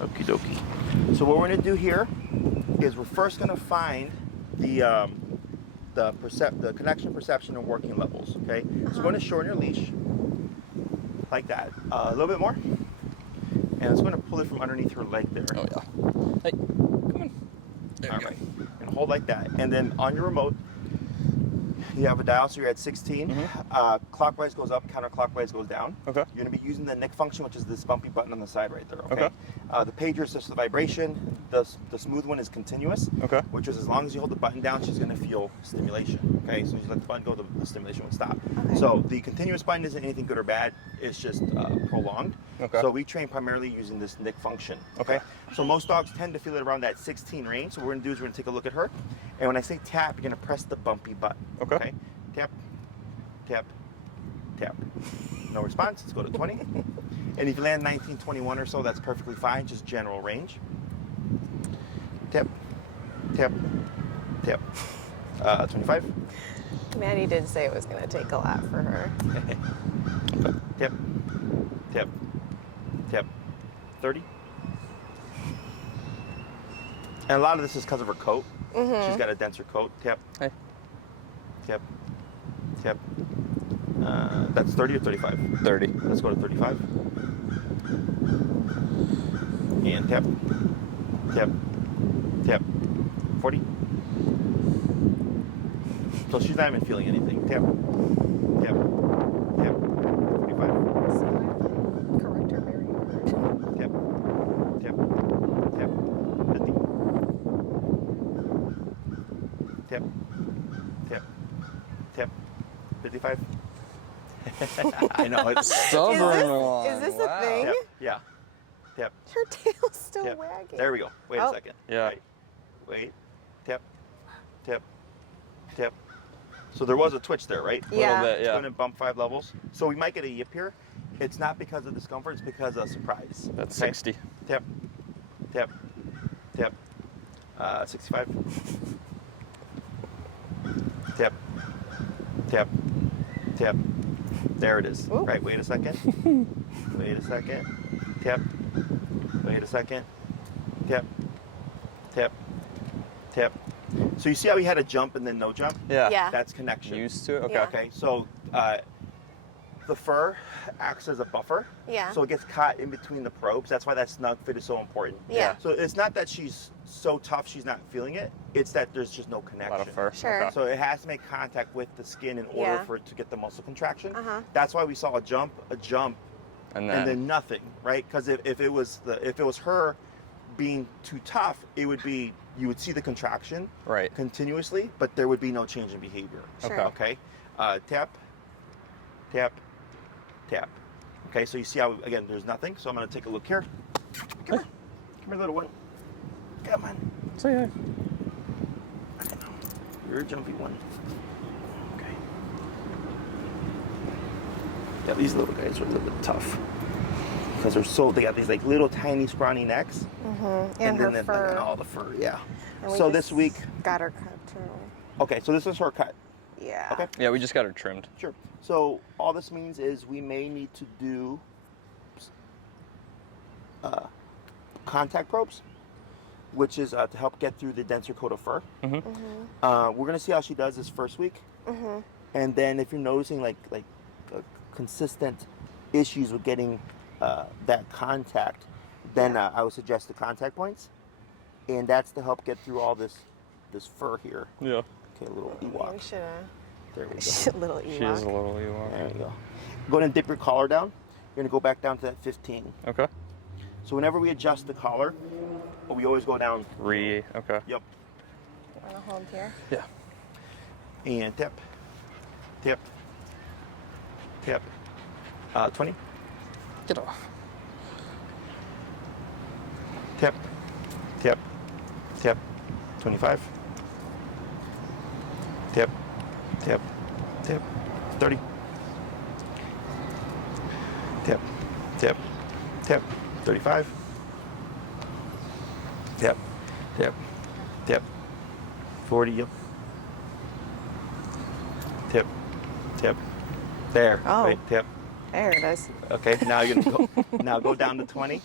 Okie dokie. So what we're gonna do here is we're first gonna find the connection, perception, and working levels. Okay. So we're going to shorten your leash like that, a little bit more, and it's going to pull it from underneath her leg there. Oh yeah. Hey, come on. There you go. Right. And hold like that, and then on your remote, you have a dial, so you're at 16. Clockwise goes up, counterclockwise goes down. Okay. You're going to be using the nick function, which is this bumpy button on the side right there. Okay. The pager is just the vibration. The smooth one is continuous. Okay. Which is as long as you hold the button down, she's going to feel stimulation. Okay. So you let the button go, the stimulation will stop. Okay. So the continuous button isn't anything good or bad. It's just prolonged. Okay. So we train primarily using this nick function. Okay. So most dogs tend to feel it around that 16 range. So what we're going to do is we're going to take a look at her, and when I say tap, you're going to press the bumpy button. Okay. Tap, tap, tap. No response. Let's go to 20. And if you land 19, 21 or so, that's perfectly fine. Just general range. Tap, tap, tap. 25. Maddie did say it was going to take a lot for her. Tap, tap, tap. 30. And a lot of this is because of her coat. She's got a denser coat. Tap. Hey. Tap. Tap. That's 30 or 35? 30. Let's go to 35. And tap. Tap. Tap. 40. So she's not even feeling anything. Tap. Tap. Tap. 45. Correct her very hard. Tap. Tap. Tap. 50. Tap. Tap. Tap. 55. I know it's Stubborn one. Is this a Wow. thing? Tap. Yeah. Tap. Her tail's still Tap. wagging. There we go. Wait a second. Yeah. Wait. Tap. Tap. Tap. So there was a twitch there, right? A Yeah. little bit, It's yeah. going to bump 5 levels. So we might get a yip here. It's not because of discomfort. It's because of surprise. That's Okay? 60. Tap. Tap. Tap. 65. Tap. Tap. Tap. There it is. Ooh. Right. Wait a second. Wait a second. Tap. Wait a second. Tap. Tap. Tap. So you see how we had a jump and then no jump? Yeah. Yeah. That's connection. Used to it? Okay. Yeah. Okay. So the fur acts as a buffer. Yeah. So it gets caught in between the probes. That's why that snug fit is so important. Yeah. So it's not that she's so tough she's not feeling it. It's that there's just no A connection. lot of fur. Sure. Okay. So it has to make contact with the skin in order Yeah. for it to get the muscle contraction. Uh-huh. That's why we saw a jump, And and then nothing, right? Because if it was her being too tough, it would be, you would see the contraction Right. continuously, but there would be no change in behavior. Sure. Okay. Tap, tap, tap. Okay. So you see how again there's nothing. So I'm gonna take a look here. Come here, little one. Come on. So yeah. You're a jumpy one. Okay. Yeah, these little guys are a little bit tough because they got these like little tiny scrawny necks, And her then fur. and all the fur. Yeah. And we So just this week, got her cut too. okay. So this is her cut. Yeah. Okay. Yeah, we just got her trimmed. Sure. So all this means is we may need to do contact probes, which is to help get through the denser coat of fur. We're gonna see how she does this first week, and then if you're noticing like consistent issues with getting that contact, then I would suggest the contact points, and that's to help get through all this fur here. Yeah. Okay, a little We Ewok. should There we go. have. Little Ewok. She is a little Ewok. There you go. Go ahead and dip your collar down. You're gonna go back down to that 15. Okay. So whenever we adjust the collar, we always go down. Okay. Yep. Want to hold here? Yeah. And tap, tap, tap. 20. Get off. Tap, tap, tap. 25. Tap, tap, tap. 30. Tap, tap, tap. 35. Tap, tap, tap. 40. Yep. Tap, tap. There. Oh. Right, tap. There it is. Okay, now you're gonna go. Now go down to 20.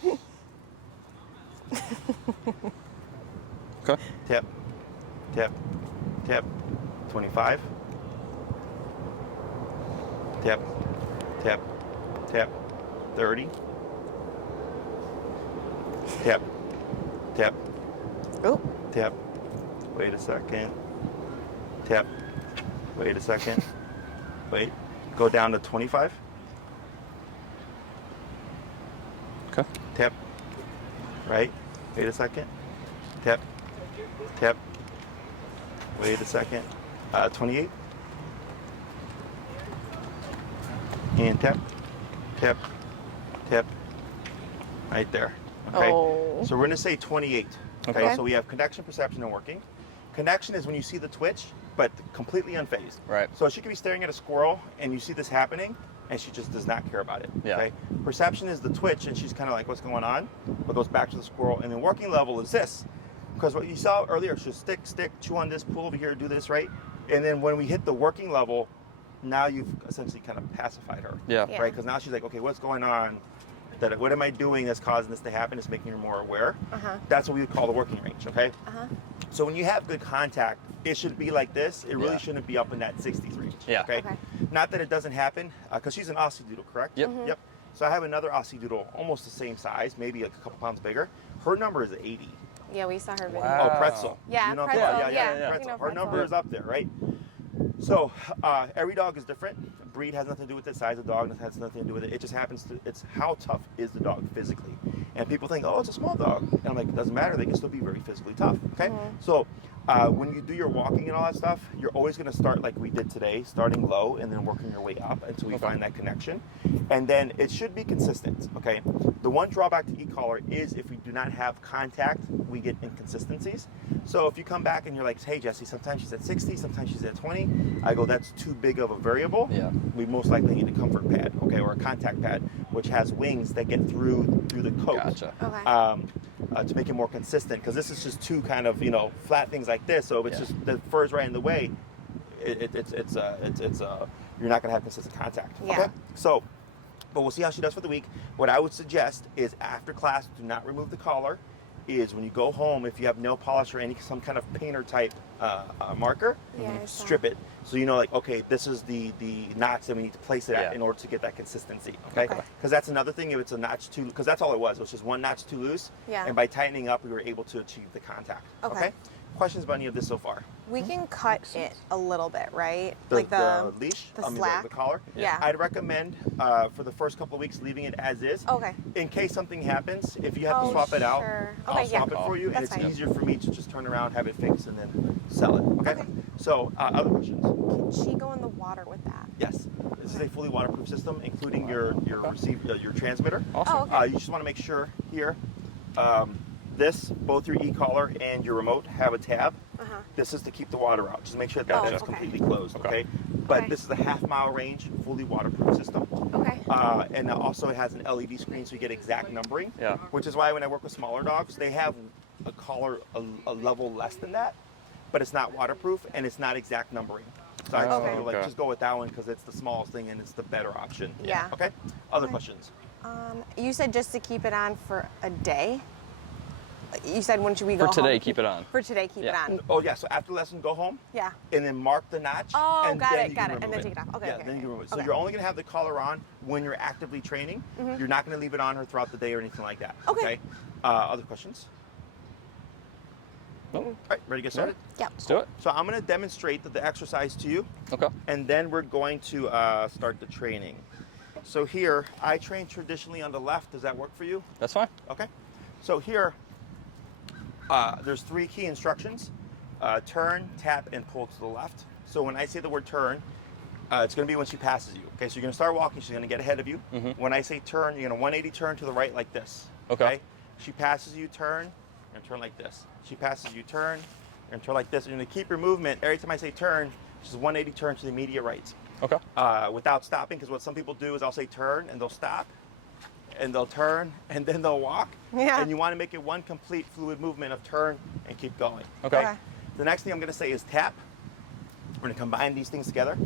Okay. Tap, tap, tap. 25. Tap, tap, tap. 30. Tap, tap, Oh. tap. Wait a second. Tap. Wait a second. Wait. Go down to 25. Okay. Tap. Right. Wait a second. Tap. Tap. Wait a second. 28. And tap. Tap. Tap. Right there. Okay. Oh. So we're going to say 28. Okay? Okay. So we have connection, perception, and working. Connection is when you see the twitch, but completely unfazed. Right. So she could be staring at a squirrel and you see this happening and she just does not care about it. Yeah. Okay. Perception is the twitch and she's kind of like, what's going on? But goes back to the squirrel. And then working level is this. Because what you saw earlier, she'll stick, chew on this, pull over here, do this, right? And then when we hit the working level, now you've essentially kind of pacified her. Yeah. Yeah. Right? Because now she's like, okay, what's going on? What am I doing that's causing this to happen? It's making her more aware. Uh-huh. That's what we would call the working range, okay? Uh-huh. So when you have good contact, it should be like this. It really Yeah. shouldn't be up in that 60s range. Yeah. Okay? Okay. Not that it doesn't happen, because she's an Aussie Doodle, correct? Yep. Mm-hmm. Yep. So I have another Aussie Doodle, almost the same size, maybe like a couple pounds bigger. Her number is 80. Yeah, we saw her video. Wow. Oh, Pretzel. Yeah, You know Pretzel, what I'm talking about? yeah. Pretzel. You know Her Pretzel. number is up there, right? So every dog is different. Breed has nothing to do with the size of the dog. It has nothing to do with it. It just happens to, it's how tough is the dog physically. And people think, oh, it's a small dog. And I'm like, it doesn't matter. They can still be very physically tough, okay? Mm-hmm. So when you do your walking and all that stuff, you're always going to start like we did today, starting low and then working your way up until we Okay. find that connection. And then it should be consistent, okay? The one drawback to e-collar is if we do not have contact, we get inconsistencies. So if you come back and you're like, hey, Jesse, sometimes she's at 60, sometimes she's at 20, I go, that's too big of a variable. Yeah. We most likely need a comfort pad, okay, or a contact pad, which has wings that get through the coat. Gotcha. Okay. To make it more consistent, because this is just two kind of flat things like this. So if it's Yeah. just the fur's right in the way, it's you're not gonna have consistent contact. Yeah. Okay. So, but we'll see how she does for the week. What I would suggest is after class, do not remove the collar. Is when you go home, if you have nail polish or some kind of painter type marker, Yeah, I saw. strip it. So you know, like, okay, this is the notch that we need to place it at Yeah. in order to get that consistency. Okay. Okay. Because that's another thing. If it's a notch too, because that's all it was. It was just one notch too loose. Yeah. And by tightening up, we were able to achieve the contact. Okay. Questions about any of this so far? We can cut it a little bit, right? The Like the leash, the I mean, slack? the collar. Yeah. I'd recommend for the first couple of weeks leaving it as is. Okay. In case something happens, if you have to Oh, swap it out, sure. I'll Okay, yeah. swap it for you, and That's it's fine. easier for me to just turn around, have it fixed, and then sell it. Okay. Okay. So other questions? Can she go in the water with that? Yes. This is a fully waterproof system, including your your transmitter. Awesome. Oh, okay. You just want to make sure here, both your e-collar and your remote have a tab. Uh-huh. This is to keep the water out. Just make sure that Oh, that's okay. completely closed. Okay. Okay. But Okay. this is a half-mile range, fully waterproof system. Okay. And it also it has an LED screen, so you get exact numbering. Yeah. Which is why when I work with smaller dogs, they have a collar a level less than that, but it's not waterproof and it's not exact numbering. So I just Okay. feel like Okay. just go with that one because it's the smallest thing and it's the better option. Yeah. Okay. Other Okay. questions? You said just to keep it on for a day? You said when should we go For today, home? keep it on. For today, keep Yeah. it on. Oh yeah. So after lesson, go home. Yeah. And then mark the notch. Oh, and got then it, you got can it, and remove then take it off. Okay, Yeah, okay, then you okay. can remove it. So Okay. you're only going to have the collar on when you're actively training. You're not going to leave it on her throughout the day or anything like that. Okay. Other questions? Nope. All right, ready to get started? Yeah. Let's do it. So I'm going to demonstrate the exercise to you, Okay. and then we're going to start the training. So here, I train traditionally on the left. Does that work for you? That's fine. Okay. So here, there's 3 key instructions. Turn, tap, and pull to the left. So when I say the word turn, it's going to be when she passes you. Okay, so you're going to start walking. She's going to get ahead of you. When I say turn, you're going to 180 turn to the right like this. Okay. She passes you, turn, and turn like this. She passes you, turn, and turn like this. You're going to keep your movement. Every time I say turn, she's 180 turn to the immediate right. Okay. Without stopping, because what some people do is I'll say turn, and they'll stop, and they'll turn, and then they'll walk. Yeah. And you want to make it one complete fluid movement of turn and keep going. Okay. The next thing I'm going to say is tap. We're going to combine these things together.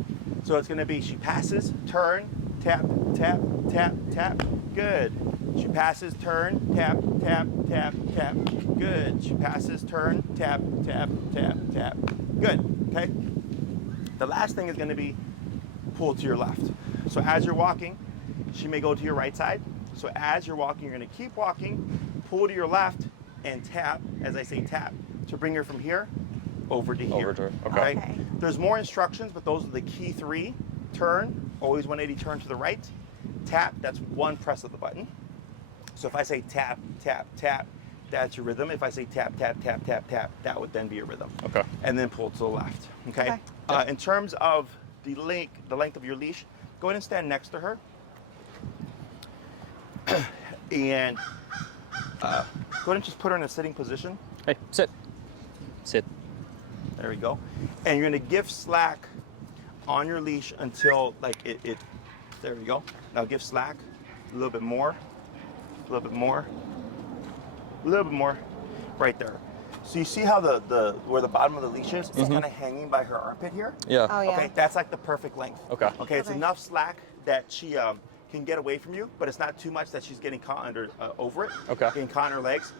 So it's going to be she passes, turn, tap, tap, tap, tap, Good. She passes, turn, tap, tap, tap, tap. Good. She passes, turn, tap, tap, tap, tap. Good. Okay. The last thing is going to be pull to your left. So as you're walking, she may go to your right side. So as you're walking, you're going to keep walking, pull to your left, and tap, as I say tap, to bring her from here over to here. Over to her. Okay. Okay. There's more instructions, but those are the key three. Turn, always 180 turn to the right. Tap, that's one press of the button. So if I say tap, tap, tap, that's your rhythm. If I say tap, tap, tap, tap, tap, that would then be your rhythm. Okay. And then pull to the left. Okay. Okay. In terms of the length of your leash, go ahead and stand next to her. And go ahead and just put her in a sitting position. Hey, sit. Sit. There we go. And you're gonna give slack on your leash until like it there we go. Now give slack a little bit more, a little bit more, a little bit more, right there. So you see how the where the bottom of the leash is? It's kind of hanging by her armpit here. Yeah. Oh, yeah. Okay, that's like the perfect length. Okay. Okay, it's Okay. enough slack that she can get away from you, but it's not too much that she's getting caught under over it. Okay. Getting caught in her legs.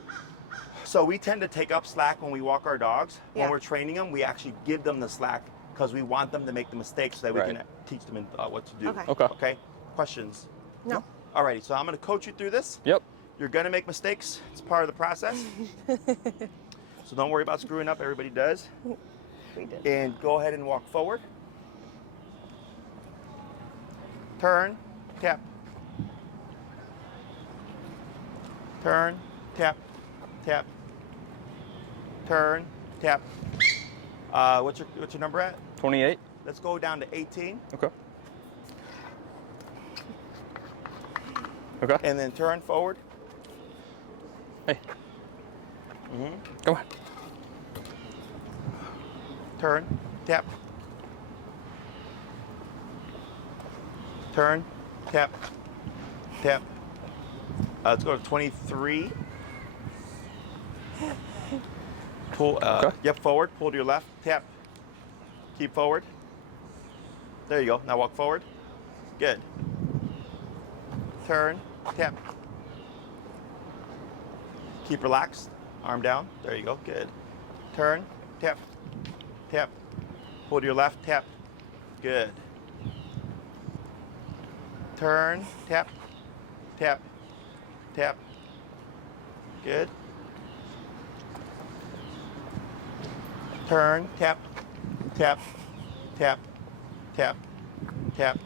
So we tend to take up slack when we walk our dogs. Yeah. When we're training them, we actually give them the slack because we want them to make the mistakes so that we Right. can teach them what to do. Okay. Okay. Okay. Questions? No. Alrighty. So I'm going to coach you through this. Yep. You're going to make mistakes. It's part of the process. So don't worry about screwing up. Everybody does. We did. And go ahead and walk forward. Turn, tap. Turn, tap, tap. Turn, tap. What's your number at? 28. Let's go down to 18, Okay. Okay. and then turn forward. Hey. Come on. Turn, tap. Turn, tap, tap. Let's go to 23. Pull, Okay. Yep, forward, pull to your left, tap. Keep forward. There you go. Now walk forward. Good. Turn, tap. Keep relaxed. Arm down. There you go. Good. Turn, tap, tap. Pull to your left, tap. Good. Turn, tap, tap, tap. Good. Turn, tap, tap, tap, tap, tap.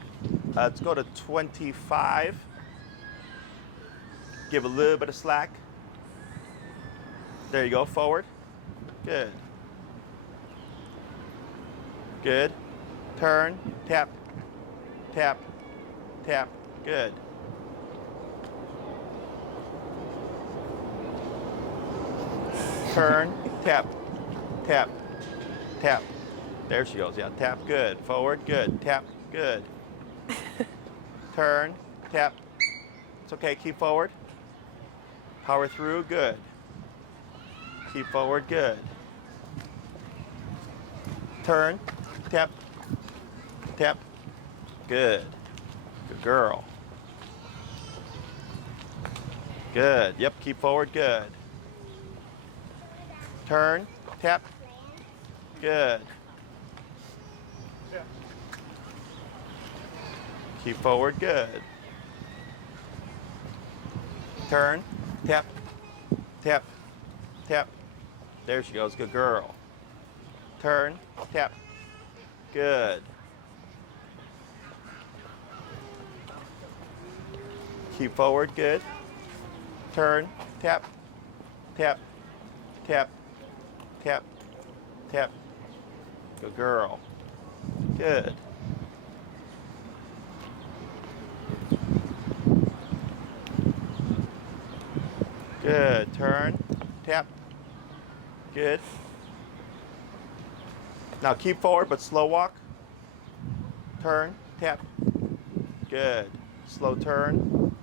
Let's go to 25. Give a little bit of slack. There you go, forward. Good. Good. Turn, tap, tap, tap. Good. Turn, tap, tap, tap. There she goes. Yeah, tap. Good. Forward. Good. Tap. Good. Turn, tap. It's okay. Keep forward. Power through. Good. Keep forward. Good. Turn, tap, tap. Good. Good girl. Good. Yep. Keep forward. Good. Turn, tap. Good. Keep forward. Good. Turn, tap, tap, tap. There she goes. Good girl. Turn, tap. Good. Keep forward. Good. Turn, tap, tap, tap, tap, tap. Good girl. Good. Good. Turn, tap. Good. Now keep forward, but slow walk. Turn, tap. Good. Slow turn.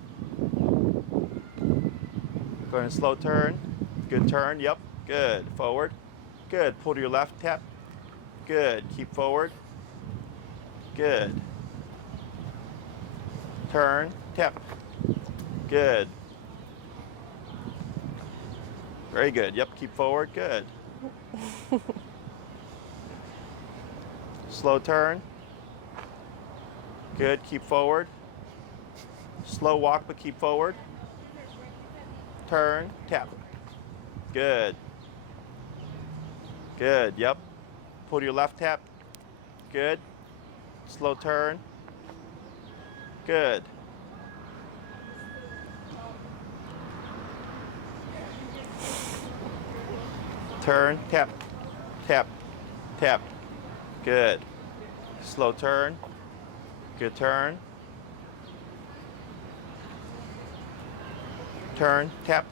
Go ahead and slow turn. Good turn. Yep. Good. Forward. Good. Pull to your left, tap. Good. Keep forward. Good. Turn, tap. Good. Very good. Yep, keep forward. Good. Slow turn. Good, keep forward. Slow walk, but keep forward. Turn, tap. Good. Good, yep. Pull to your left, tap. Good. Slow turn. Good. Turn, tap, tap, tap. Good. Slow turn. Good turn. Turn, tap.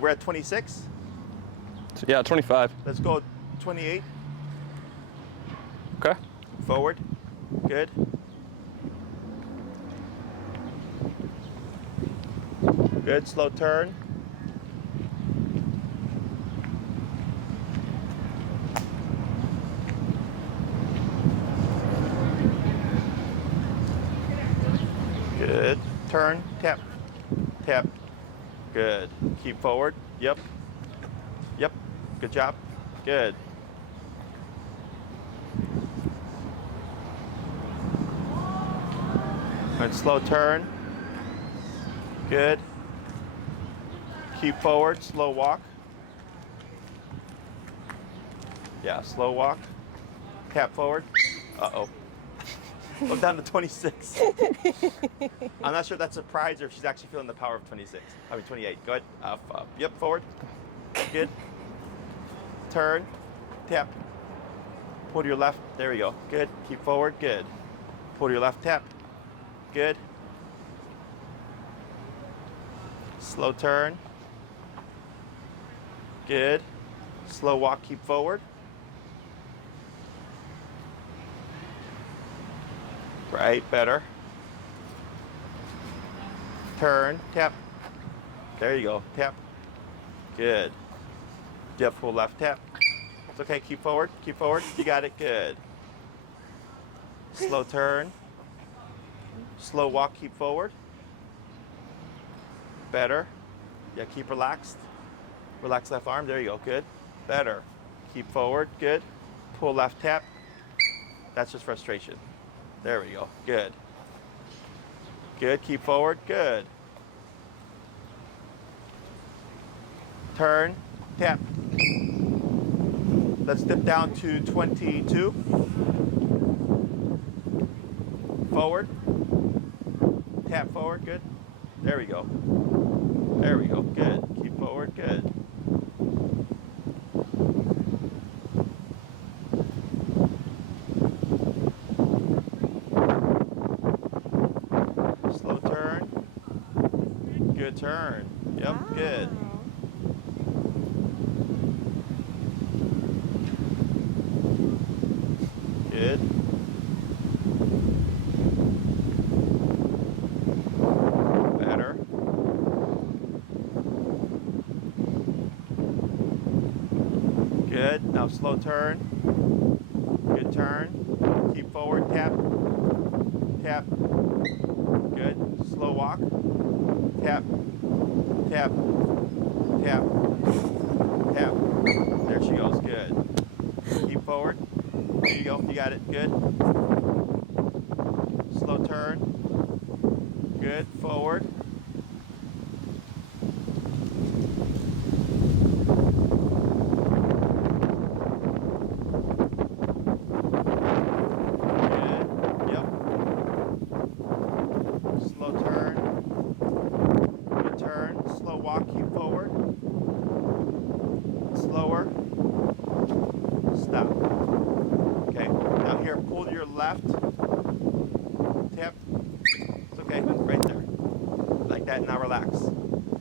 We're at 26. Yeah, 25. Let's go 28. Okay. Forward. Good. Good. Slow turn. Good. Turn. Tap. Tap. Good. Keep forward. Yep. Yep. Good job. Good. And slow turn. Good. Keep forward. Slow walk. Yeah, slow walk. Tap forward. Uh-oh. Go down to 26. I'm not sure if that's a surprise or if she's actually feeling the power of 26. I mean 28. Go ahead. Up. Yep, forward. Good. Turn. Tap. Pull to your left. There we go. Good. Keep forward. Good. Pull to your left. Tap. Good. Slow turn. Good. Slow walk. Keep forward. Right, better. Turn, tap. There you go, tap. Good. Yep, pull left, tap. It's okay, keep forward, You got it, good. Slow turn. Slow walk, keep forward. Better. Yeah, keep relaxed. Relax left arm, there you go, good. Better. Keep forward, good. Pull left, tap. That's just frustration. There we go. Good. Good. Keep forward. Good. Turn. Tap. Let's dip down to 22. Forward. Tap forward. Good. There we go. There we go. Good. Keep forward. Good. Good turn. Yep, wow. Good. Good. Better. Good. Now slow turn. Good turn. Keep forward. Tap. Tap. Good. Slow walk. Tap, tap, tap, tap. There she goes, good. Keep forward. There you go, you got it, good. Slow turn. Good, forward. Good, yep. Slow turn. Turn, slow walk, keep forward. Slower. Stop. Okay, now here, pull to your left. Tap. It's okay, right there. Like that, now relax.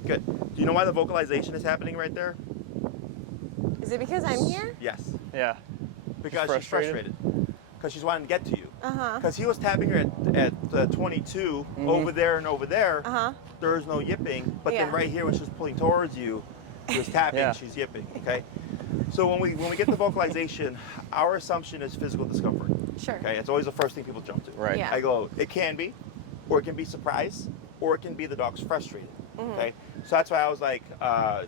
Good. Do you know why the vocalization is happening right there? Is it because I'm here? Yes. Yeah. Because she's frustrated. Because she's wanting to get to you. Uh-huh. Because he was tapping her at 22, over there and over there. Uh-huh. There's no yipping, but Yeah. then right here when she's pulling towards you, she was tapping, Yeah. she's yipping, okay? So when we get the vocalization, our assumption is physical discomfort. Sure. Okay, it's always the first thing people jump to. Right. Yeah. I go, it can be, or it can be surprise, or it can be the dog's frustrated. Okay, so that's why I was like,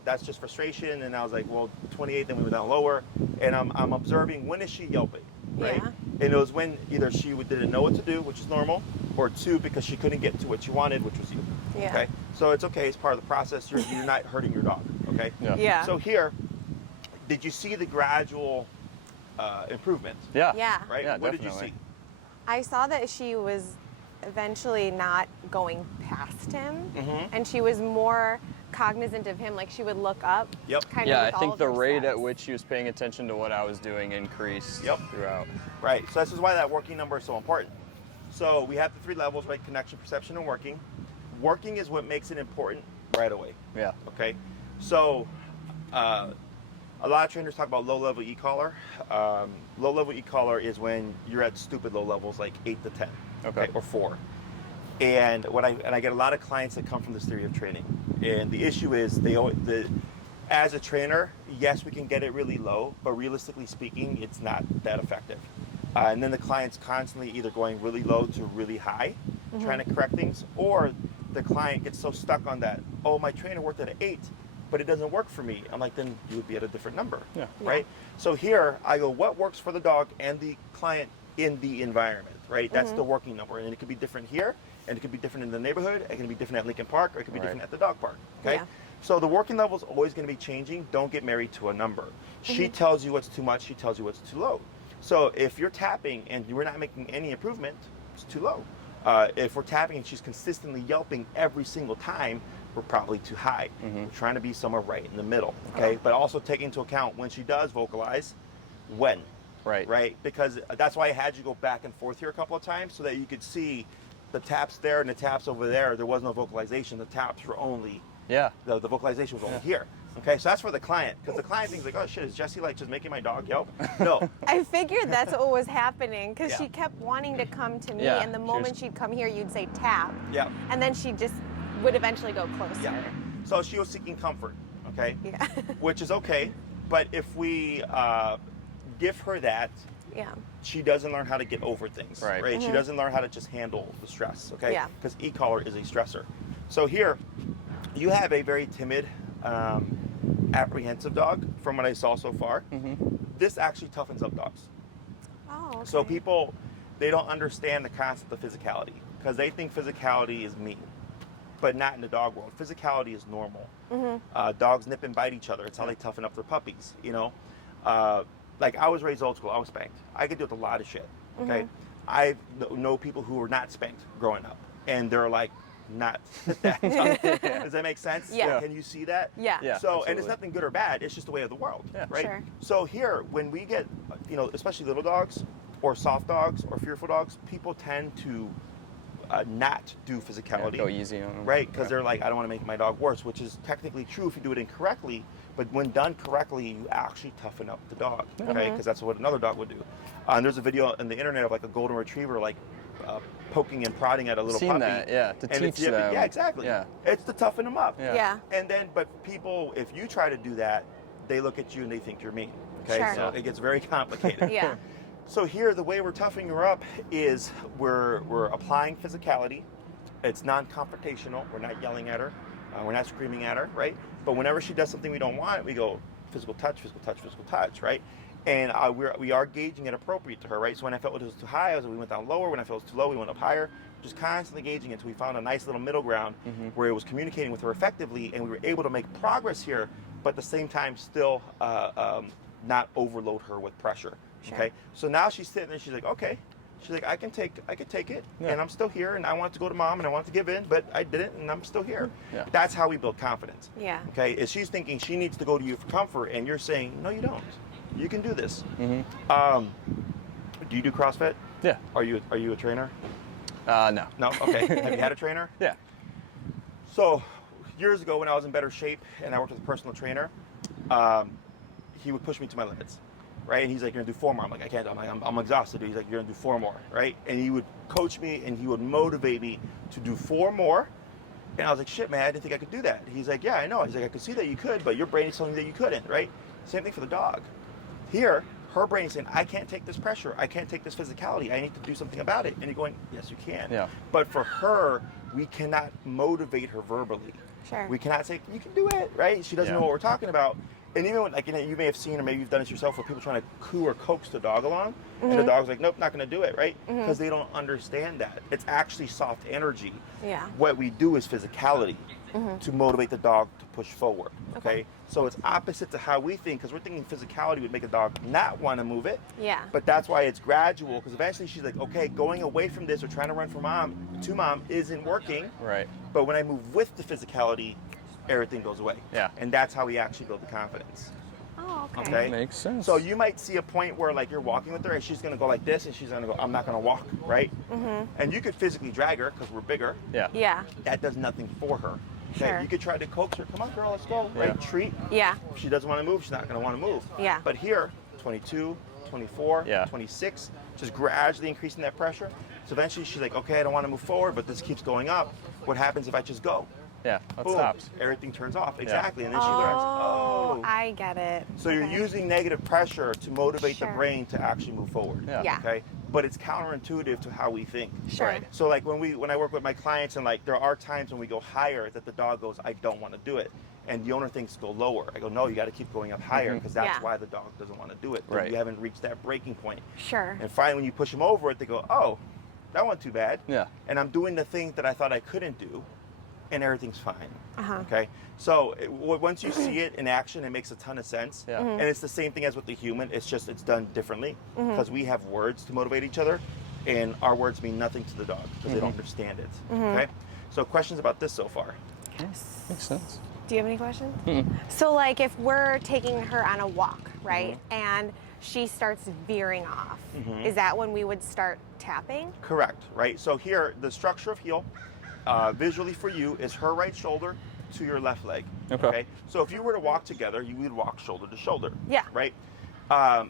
that's just frustration, and I was like, well, 28, then we went down lower, and I'm observing when is she yelping, right? Yeah. And it was when either she didn't know what to do, which is normal, or two, because she couldn't get to what she wanted, which was you. Yeah. Okay, so it's okay, it's part of the process. You're not hurting your dog. Okay. Yeah. Yeah. So here, did you see the gradual improvement? Yeah. Yeah. Right. Yeah, What definitely. did you see? I saw that she was eventually not going past him, and she was more cognizant of him. Like she would look up. Yep. Kind Yeah, of I with all think of the her rate at steps. which she was paying attention to what I was doing increased Yep. throughout. Right. So this is why that working number is so important. So we have the 3 levels, right? Connection, perception, and working. Working is what makes it important right away. Yeah. Okay. So a lot of trainers talk about low-level e-collar. Low-level e-collar is when you're at stupid low levels, like 8 to 10, Okay. or 4. And I get a lot of clients that come from this theory of training. And the issue is as a trainer, yes, we can get it really low, but realistically speaking, it's not that effective. And then the client's constantly either going really low to really high, trying to correct things, or the client gets so stuck on that, oh, my trainer worked at an 8, but it doesn't work for me. I'm like, then you would be at a different number, Yeah. right? So here I go, what works for the dog and the client in the environment, right? That's the working number. And it could be different here, and it could be different in the neighborhood, it can be different at Lincoln Park, or it could be Right. different at the dog park, okay? Yeah. So the working level is always going to be changing. Don't get married to a number. She tells you what's too much, she tells you what's too low. So if you're tapping and we're not making any improvement, it's too low. If we're tapping and she's consistently yelping every single time, we're probably too high. We're trying to be somewhere right in the middle, okay? But also take into account when she does vocalize, when, Right. right? Because that's why I had you go back and forth here a couple of times so that you could see the taps there and the taps over there. There was no vocalization. The taps were only, Yeah. the vocalization was only here. Okay, so that's for the client, because the client thinks like, oh shit, is Jessie like just making my dog yelp? No. I figured that's what was happening because Yeah. she kept wanting to come to me, Yeah, and the she moment was- she'd come here, you'd say tap, Yeah. and then she just would eventually go closer. Yeah. So she was seeking comfort, okay? Yeah. Which is okay, but if we give her that, Yeah. she doesn't learn how to get over things, Right. She doesn't learn how to just handle the stress, okay? Yeah. Because e-collar is a stressor. So here, you have a very timid, apprehensive dog from what I saw so far. This actually toughens up dogs. Oh. Okay. So people, they don't understand the concept of physicality because they think physicality is mean, but not in the dog world. Physicality is normal. Dogs nip and bite each other. It's how they toughen up their puppies, you know? Like I was raised old school, I was spanked. I could deal with a lot of shit, okay? I know people who were not spanked growing up, and they're like, not that. Does that make sense? Yeah. Can you see that? Yeah. Yeah. So, and it's absolutely. nothing good or bad. It's just the way of the world, Yeah. right? Sure. So here, when we get, especially little dogs or soft dogs or fearful dogs, people tend to not do Yeah, physicality, go easy on them. right? Because they're like, I don't want to make my dog worse, which is technically true if you do it incorrectly. But when done correctly, you actually toughen up the dog, okay? Because that's what another dog would do. And there's a video on the internet of like a golden retriever, like poking and prodding at a little Seen puppy. that, yeah, to And teach it's yipping- them. Yeah, exactly. Yeah. It's to toughen them up. Yeah. Yeah. And then, but people, if you try to do that, they look at you and they think you're mean. Okay, Sure. so it gets very complicated. Yeah. So here, the way we're toughening her up is we're applying physicality. It's non-confrontational. We're not yelling at her. We're not screaming at her, right? But whenever she does something we don't want, we go physical touch, physical touch, physical touch, right? And we are gauging it appropriate to her, right? So when I felt it was too high, we went down lower. When I felt it was too low, we went up higher. Just constantly gauging it until we found a nice little middle ground where it was communicating with her effectively, and we were able to make progress here, but at the same time still not overload her with pressure. Sure. Okay. So now she's sitting there. She's like, okay. She's like, I can take it, Yeah. and I'm still here, and I want to go to mom, and I want to give in, but I didn't, and I'm still here. Yeah. That's how we build confidence. Yeah. Okay. Is she's thinking she needs to go to you for comfort, and you're saying, no, you don't. You can do this. Do you do CrossFit? Yeah. Are you a trainer? No. No. Okay. Have you had a trainer? Yeah. So, years ago when I was in better shape and I worked with a personal trainer, he would push me to my limits, right? And he's like, "You're gonna do 4 more." I'm like, "I can't." I'm like, "I'm exhausted." He's like, "You're gonna do 4 more," right? And he would coach me and he would motivate me to do 4 more. And I was like, "Shit, man, I didn't think I could do that." He's like, "Yeah, I know." He's like, "I could see that you could, but your brain is telling you that you couldn't," right? Same thing for the dog. Here, her brain is saying, "I can't take this pressure. I can't take this physicality. I need to do something about it." And you're going, "Yes, you can." Yeah. But for her we cannot motivate her verbally. Sure. We cannot say, you can do it, right? She doesn't know what we're talking about. And even when, like, you may have seen, or maybe you've done it yourself, where people trying to coo or coax the dog along, and the dog's like, nope, not going to do it, right? Because they don't understand that. It's actually soft energy. Yeah. What we do is physicality to motivate the dog to push forward, okay? So it's opposite to how we think, because we're thinking physicality would make a dog not want to move it. Yeah. But that's why it's gradual, because eventually she's like, okay, going away from this or trying to run from to mom isn't working. Right. But when I move with the physicality, everything goes away. Yeah. And that's how we actually build the confidence. Oh, okay. Okay. Makes sense. So you might see a point where, like, you're walking with her and she's going to go like this and she's going to go, I'm not going to walk, right? And you could physically drag her because we're bigger. Yeah. Yeah. That does nothing for her. Okay? Sure. You could try to coax her. Come on, girl, let's go. Right? Treat. Yeah. If she doesn't want to move, she's not going to want to move. Yeah. But here, 22, 24, 26, just gradually increasing that pressure. So eventually she's like, okay, I don't want to move forward, but this keeps going up. What happens if I just go? Yeah. That Boom, stops. everything turns off. Exactly. And then she learns, Oh, I get it. So you're using negative pressure to motivate the Sure. brain to actually move forward. Yeah. Okay. But it's counterintuitive to how we think. Sure. Right. So like when I work with my clients, and like there are times when we go higher that the dog goes, I don't want to do it. And the owner thinks go lower. I go, no, you got to keep going up higher, because that's Yeah. why the dog doesn't want to do it. Right. You haven't reached that breaking point. Sure. And finally, when you push them over it, they go, oh, that wasn't too bad. Yeah. And I'm doing the thing that I thought I couldn't do, and everything's fine. Uh-huh. Okay. So once you see it in action, it makes a ton of sense. Yeah. And it's the same thing as with the human. It's just it's done differently because we have words to motivate each other, and our words mean nothing to the dog because they don't understand it. Okay. So questions about this so far? Yes. Makes sense. Do you have any questions? So, like, if we're taking her on a walk, right, and she starts veering off, is that when we would start tapping? Correct. Right. So here, the structure of heel, visually for you, is her right shoulder to your left leg. Okay. So if you were to walk together, you would walk shoulder to shoulder. Yeah. Right.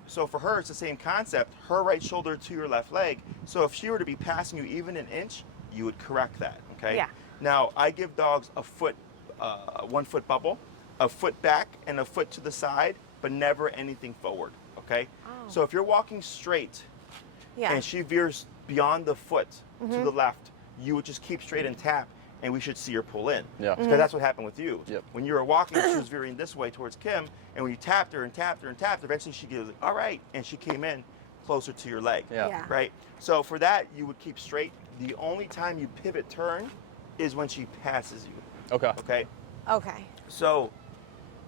So for her, it's the same concept. Her right shoulder to your left leg. So if she were to be passing you even an inch, you would correct that. Okay. Yeah. Now I give dogs a foot, 1 foot bubble, a foot back, and a foot to the side, but never anything forward. Okay. Oh. So if you're walking straight, Yeah. and she veers beyond the foot to the left, you would just keep straight and tap, and we should see her pull in. Yeah. Because that's what happened with you. Yep. When you were walking, she was veering this way towards Kim, and when you tapped her and tapped her and tapped, eventually she goes, all right, and she came in closer to your leg. Yeah. Yeah. Right? So for that, you would keep straight. The only time you pivot turn is when she passes you. Okay. Okay? Okay. So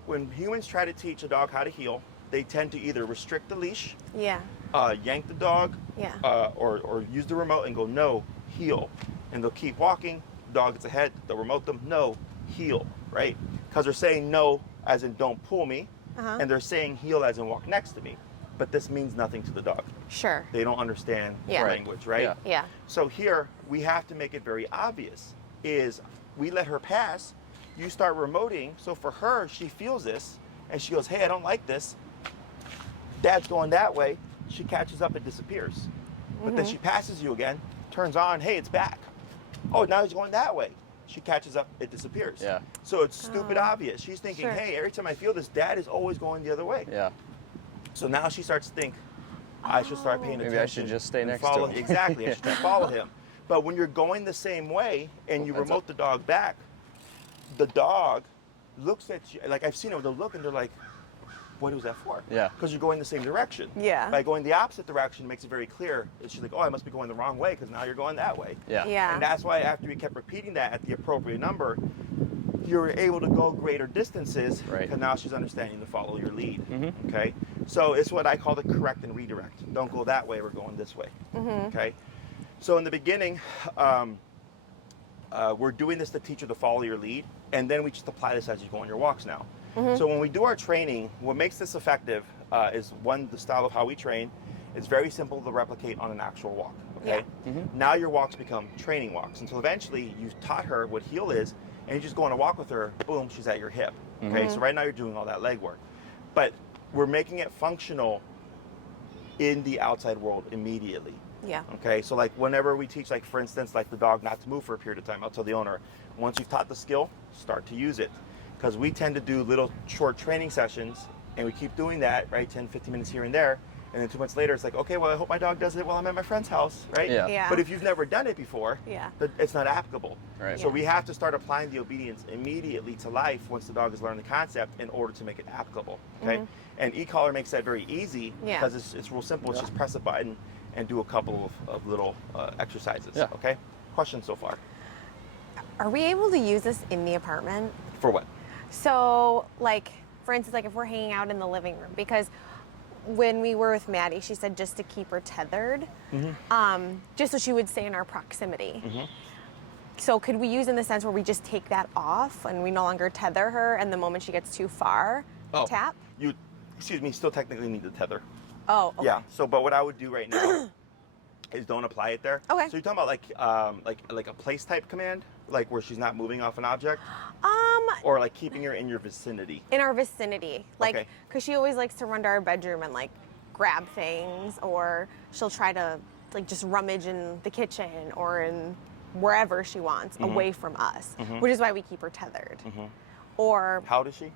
when humans try to teach a dog how to heel, they tend to either restrict the leash, Yeah. yank the dog, Yeah. or use the remote and go, no, heel. And they'll keep walking, dog gets ahead, they'll remote them, no, heel, right? Because they're saying no as in don't pull me, and they're saying heel as in walk next to me. But this means nothing to the dog. Sure. They don't understand Yeah. the language, right? Yeah. Yeah. So here, we have to make it very obvious, is we let her pass, you start remoting, so for her, she feels this, and she goes, hey, I don't like this. Dad's going that way. She catches up and disappears. But then she passes you again, turns on, hey, it's back. Oh, now he's going that way. She catches up, it disappears. Yeah. So it's stupid obvious. She's thinking, Sure. hey, every time I feel this, Dad is always going the other way. Yeah. So now she starts to think, I should start paying attention. Maybe I should just stay and next to follow him. Exactly, I should just follow him. But when you're going the same way and you That's remote the dog back, the dog looks at you, like I've seen it, they'll look and they're like, what was that for? Yeah. Because you're going the same direction. Yeah. By going the opposite direction, it makes it very clear. She's like, oh, I must be going the wrong way because now you're going that way. Yeah. Yeah. And that's why after we kept repeating that at the appropriate number, you're able to go greater distances Right. because now she's understanding to follow your lead. Okay? So it's what I call the correct and redirect. Don't go that way, we're going this way. Okay? So in the beginning, we're doing this to teach you to follow your lead, and then we just apply this as you go on your walks now. So when we do our training, what makes this effective is one, the style of how we train. It's very simple to replicate on an actual walk. Okay? Now your walks become training walks until eventually you've taught her what heel is, and you just go on a walk with her, boom, she's at your hip. Okay, so right now you're doing all that leg work. But we're making it functional in the outside world immediately. Yeah. Okay, so like whenever we teach, like for instance, like the dog not to move for a period of time, I'll tell the owner, once you've taught the skill, start to use it. Because we tend to do little short training sessions, and we keep doing that, right, 10, 15 minutes here and there, And then 2 months later, it's like, okay, well, I hope my dog does it while I'm at my friend's house, right? Yeah. Yeah. But if you've never done it before, Yeah. it's not applicable. Right. So we have to start applying the obedience immediately to life once the dog has learned the concept in order to make it applicable, okay? And e-collar makes that very easy Yeah. because it's real simple. It's just press a button and do a couple of little exercises, Yeah. okay? Questions so far? Are we able to use this in the apartment? For what? So, like, for instance, like if we're hanging out in the living room, because when we were with Maddie, she said just to keep her tethered, just so she would stay in our proximity. So could we use in the sense where we just take that off and we no longer tether her, and the moment she gets too far, tap? You, excuse me, still technically need the tether. Oh, okay. Yeah. So, but what I would do right now is don't apply it there. Okay. So you're talking about like a place type command, like where she's not moving off an object, or like keeping her in your vicinity. In our vicinity, like, Okay. because she always likes to run to our bedroom and like grab things, or she'll try to like just rummage in the kitchen or in wherever she wants, away from us, which is why we keep her tethered. Or How old is she?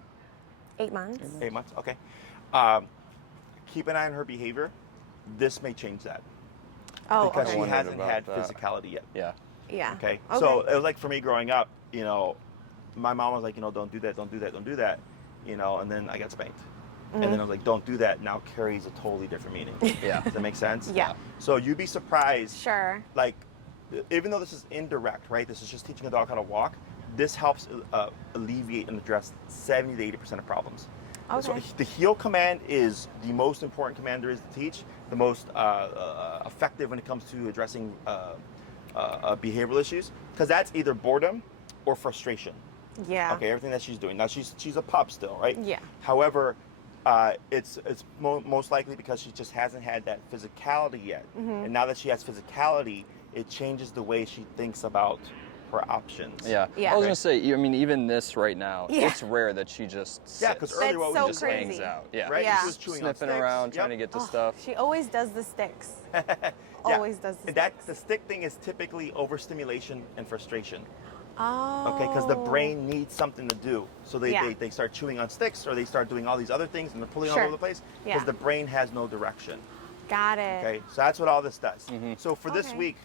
8 months. 8 months. Okay. Keep an eye on her behavior. This may change that Oh, because okay. she Wondered hasn't about had that. physicality yet. Yeah. Yeah. Okay. So it was like for me growing up, my mom was like, don't do that, don't do that, don't do that, and then I got spanked. And then I was like, don't do that. Now carries a totally different meaning. Yeah. Does that make sense? Yeah. So you'd be surprised. Sure. Like, even though this is indirect, right? This is just teaching a dog how to walk. This helps alleviate and address 70 to 80% of problems. So Okay. the heel command is the most important command there is to teach, the most effective when it comes to addressing behavioral issues, because that's either boredom or frustration. Yeah. Okay, everything that she's doing. Now she's a pup still, right? Yeah. However, it's most likely because she just hasn't had that physicality yet, and now that she has physicality, it changes the way she thinks about her options. Yeah. Yeah. I was Right. gonna say, I mean, even this right now, Yeah. it's rare that she just sits. Yeah, because earlier That's what so we just just hangs crazy. out. Yeah. right? Yeah. She was chewing on Sniffing sticks. around, trying to Yep. get to Oh, stuff. she always does the sticks. Yeah. Always does the And that sticks. the stick thing is typically overstimulation and frustration. Oh. Okay, because the brain needs something to do, so they, Yeah. they start chewing on sticks or they start doing all these other things and they're pulling all Sure. over the place Yeah. because the brain has no direction. Got it. Okay, so that's what all this does. So for this Okay. week,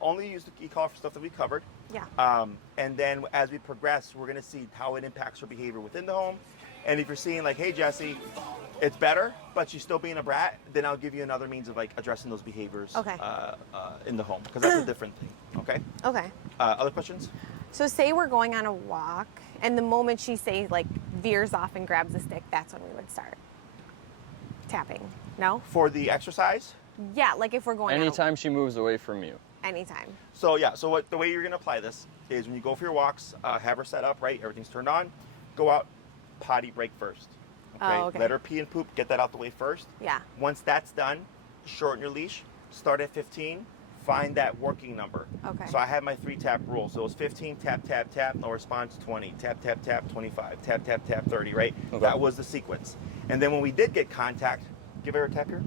only use the key call for stuff that we covered. Yeah. And then as we progress, we're going to see how it impacts her behavior within the home. And if you're seeing like, hey, Jesse, it's better, but she's still being a brat, then I'll give you another means of like addressing those behaviors Okay. in the home, because that's a different thing. Okay. Okay. Other questions? So say we're going on a walk, and the moment she say like veers off and grabs a stick, that's when we would start tapping. No? For the exercise? Yeah, like if we're going Anytime she moves away from you. anytime. So yeah, so the way you're going to apply this is when you go for your walks, have her set up, right? Everything's turned on. Go out, potty break first. Okay? Oh, okay. Let her pee and poop, get that out the way first. Yeah. Once that's done, shorten your leash, start at 15, find that working number. Okay. So I had my 3-tap rule. So it was 15, tap, tap, tap, no response, 20, tap, tap, tap, 25, tap, tap, tap, 30, right? Okay. That was the sequence. And then when we did get contact, give her a tap here.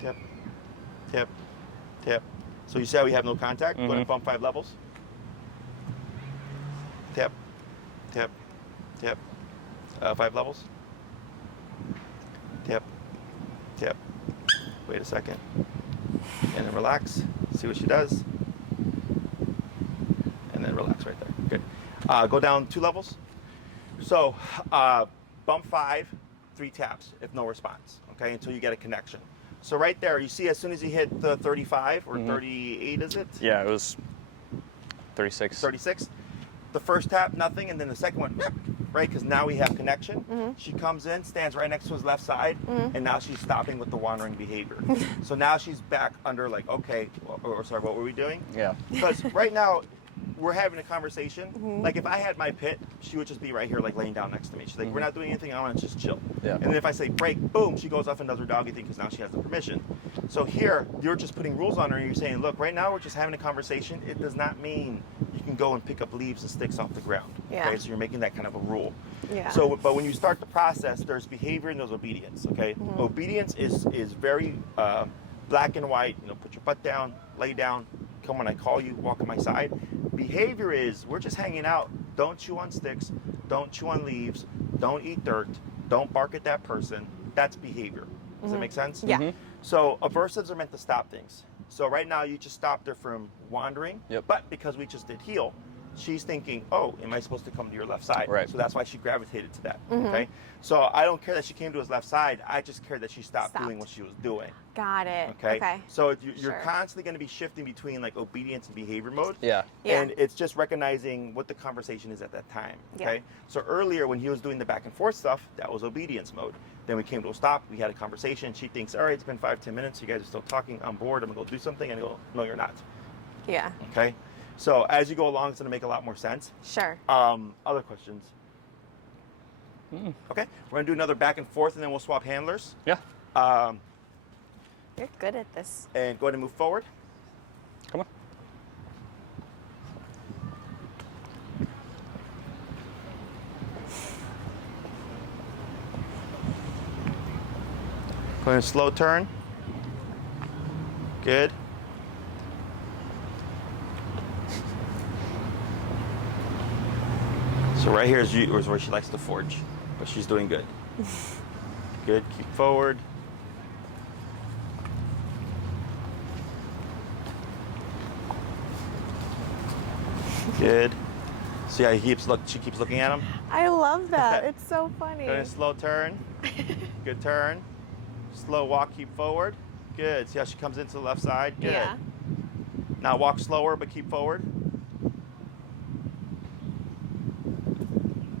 Tap, tap, tap. So you see how we have no contact? Go ahead and bump 5 levels. Tap, tap, tap. 5 levels. Tap, tap. Wait a second. And then relax. See what she does. And then relax right there. Good. Go down 2 levels. So bump 5, 3 taps if no response. Okay, until you get a connection. So right there, you see as soon as you hit the 35 or 38, is it? Yeah, it was 36. 36. The first tap, nothing, and then the second one, right? Because now we have connection. She comes in, stands right next to his left side, and now she's stopping with the wandering behavior. So now she's back under like, okay, or sorry, what were we doing? Yeah. Because right now, we're having a conversation. Like if I had my pit, she would just be right here, like laying down next to me. She's like, we're not doing anything. I want to just chill. Yeah. And then if I say break, boom, she goes off and does her doggy thing because now she has the permission. So here, you're just putting rules on her. And you're saying, look, right now we're just having a conversation. It does not mean you can go and pick up leaves and sticks off the ground. Yeah. Okay. So you're making that kind of a rule. Yeah. So, but when you start the process, there's behavior and there's obedience. Okay. Obedience is very black and white. Put your butt down, lay down, come when I call you, walk on my side. Behavior is we're just hanging out. Don't chew on sticks. Don't chew on leaves. Don't eat dirt. Don't bark at that person. That's behavior. Does that make sense? Yeah. So aversives are meant to stop things. So right now you just stopped her from wandering. Yep. But because we just did heel, she's thinking, oh, am I supposed to come to your left side? Right. So that's why she gravitated to that. Okay. So I don't care that she came to his left side. I just care that she stopped doing what she was doing. Got it. Okay. So you're Sure. constantly going to be shifting between like obedience and behavior mode. Yeah. Yeah. And it's just recognizing what the conversation is at that time. Okay. Yeah. So earlier when he was doing the back and forth stuff, that was obedience mode. Then we came to a stop. We had a conversation. She thinks, all right, it's been 5-10 minutes. You guys are still talking. I'm bored. I'm gonna go do something. And I go, no, you're not. Yeah. Okay. So as you go along, it's gonna make a lot more sense. Sure. Other questions? Okay. We're gonna do another back and forth, and then we'll swap handlers. Yeah. You're good at this. And go ahead and move forward. Come on. Go ahead and slow turn. Good. So right here is where she likes to forge, but she's doing good. Good. Keep forward. Good. See how she keeps looking at him? I love that. It's so funny. Go ahead and slow turn. Good turn. Slow walk, keep forward. Good. See how she comes into the left side? Good. Yeah. Now walk slower, but keep forward.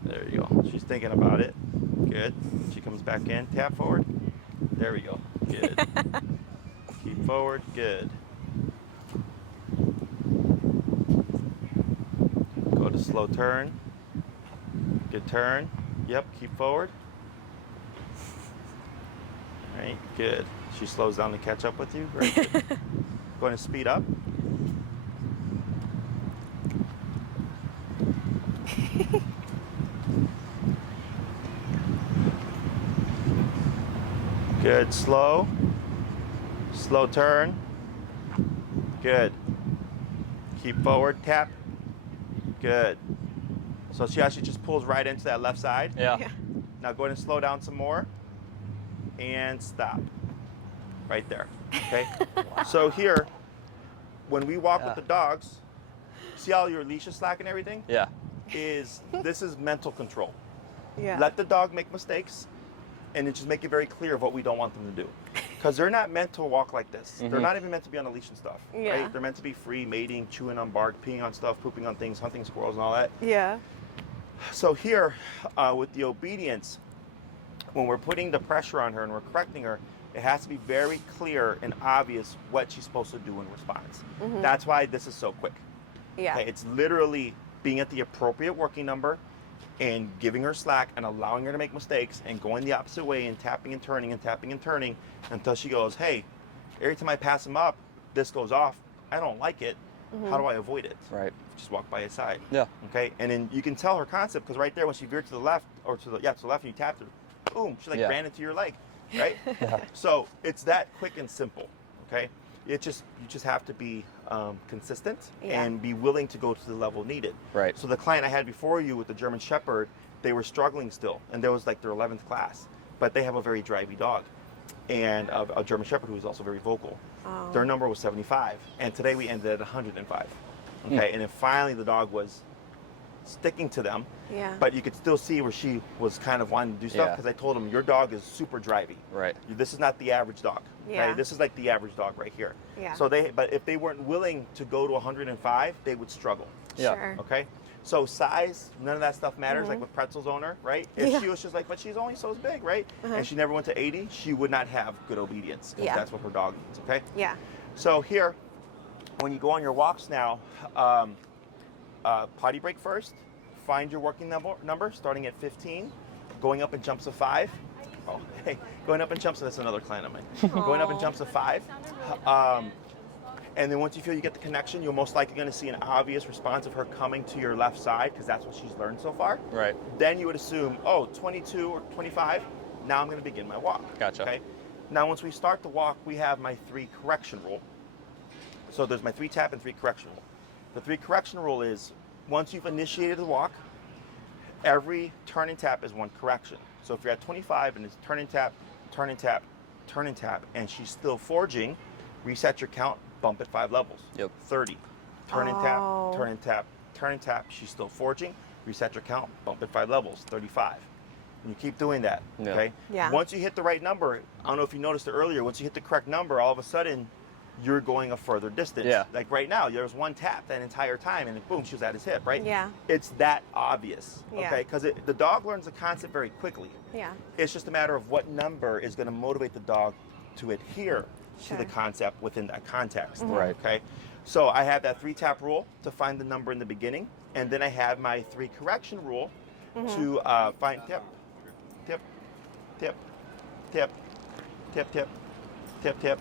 There you go. She's thinking about it. Good. She comes back in. Tap forward. There we go. Good. Keep forward. Good. Go to slow turn. Good turn. Yep. Keep forward. All right. Good. She slows down to catch up with you. Very good. Going to speed up. Good. Slow. Slow turn. Good. Keep forward. Tap. Good. So she actually just pulls right into that left side. Yeah. Yeah. Now go ahead and slow down some more. And stop. Right there. Okay? So here, when we walk with the dogs, see how your leash is slack and everything? Yeah. This is mental control. Yeah. Let the dog make mistakes and then just make it very clear of what we don't want them to do. Because they're not meant to walk like this. They're not even meant to be on a leash and stuff. Yeah. Right? They're meant to be free, mating, chewing on bark, peeing on stuff, pooping on things, hunting squirrels and all that. Yeah. So here, with the obedience, when we're putting the pressure on her and we're correcting her, it has to be very clear and obvious what she's supposed to do in response. That's why this is so quick. Yeah. Okay, it's literally being at the appropriate working number and giving her slack and allowing her to make mistakes and going the opposite way and tapping and turning until she goes, hey, every time I pass him up, this goes off. I don't like it. How do I avoid it? Right. Just walk by his side. Yeah. Okay, and then you can tell her concept because right there when she veered to the left or to the left and you tapped her, boom, she ran into your leg, right? So it's that quick and simple. Okay, you just have to be consistent and be willing to go to the level needed. Right. So the client I had before you with the German Shepherd, they were struggling still, and there was like their 11th class, but they have a very drivey dog, and a German Shepherd who is also very vocal. Oh. Their number was 75, and today we ended at 105. Okay, and then finally the dog was sticking to them. Yeah. But you could still see where she was kind of wanting to do stuff Yeah. because I told him your dog is super drivey. Right. This is not the average dog. Yeah. Right? This is like the average dog right here. Yeah. So but if they weren't willing to go to 105, they would struggle. Yeah. Sure. Okay. So size, none of that stuff matters. Like with Pretzel's owner, right? If she was just like, but she's only so big, right? And she never went to 80, she would not have good obedience because Yeah. that's what her dog needs. Okay. Yeah. So here, when you go on your walks now, potty break first. Find your working number, starting at 15, going up in jumps of 5. Oh, hey, going up in jumps. That's another client of mine. Going up in jumps of 5. And then once you feel you get the connection, you're most likely going to see an obvious response of her coming to your left side because that's what she's learned so far. Right. Then you would assume, oh, 22 or 25. Now I'm going to begin my walk. Gotcha. Okay. Now once we start the walk, we have my 3 correction rule. So there's my 3 tap and 3 correction rule. The 3 correction rule is once you've initiated the walk, every turn and tap is 1 correction. So if you're at 25 and it's turn and tap, turn and tap, and she's still forging, reset your count, bump it 5 levels. Yep. 30. Turn and tap, Oh. turn and tap, turn and tap. She's still forging, reset your count, bump it 5 levels. 35. And you keep doing that. Yeah. Okay. Yeah. Once you hit the right number, I don't know if you noticed it earlier. Once you hit the correct number, all of a sudden, you're going a further distance. Yeah. Like right now, there was one tap that entire time, and boom, she was at his hip. Right. Yeah. It's that obvious. Yeah. Okay. Because the dog learns the concept very quickly. Yeah. It's just a matter of what number is going to motivate the dog to adhere to the Sure. concept within that context. Right. Okay. So I have that 3 tap rule to find the number in the beginning, and then I have my 3 correction rule to find tip, tip, tip, tip, tip, tip, tip, tip,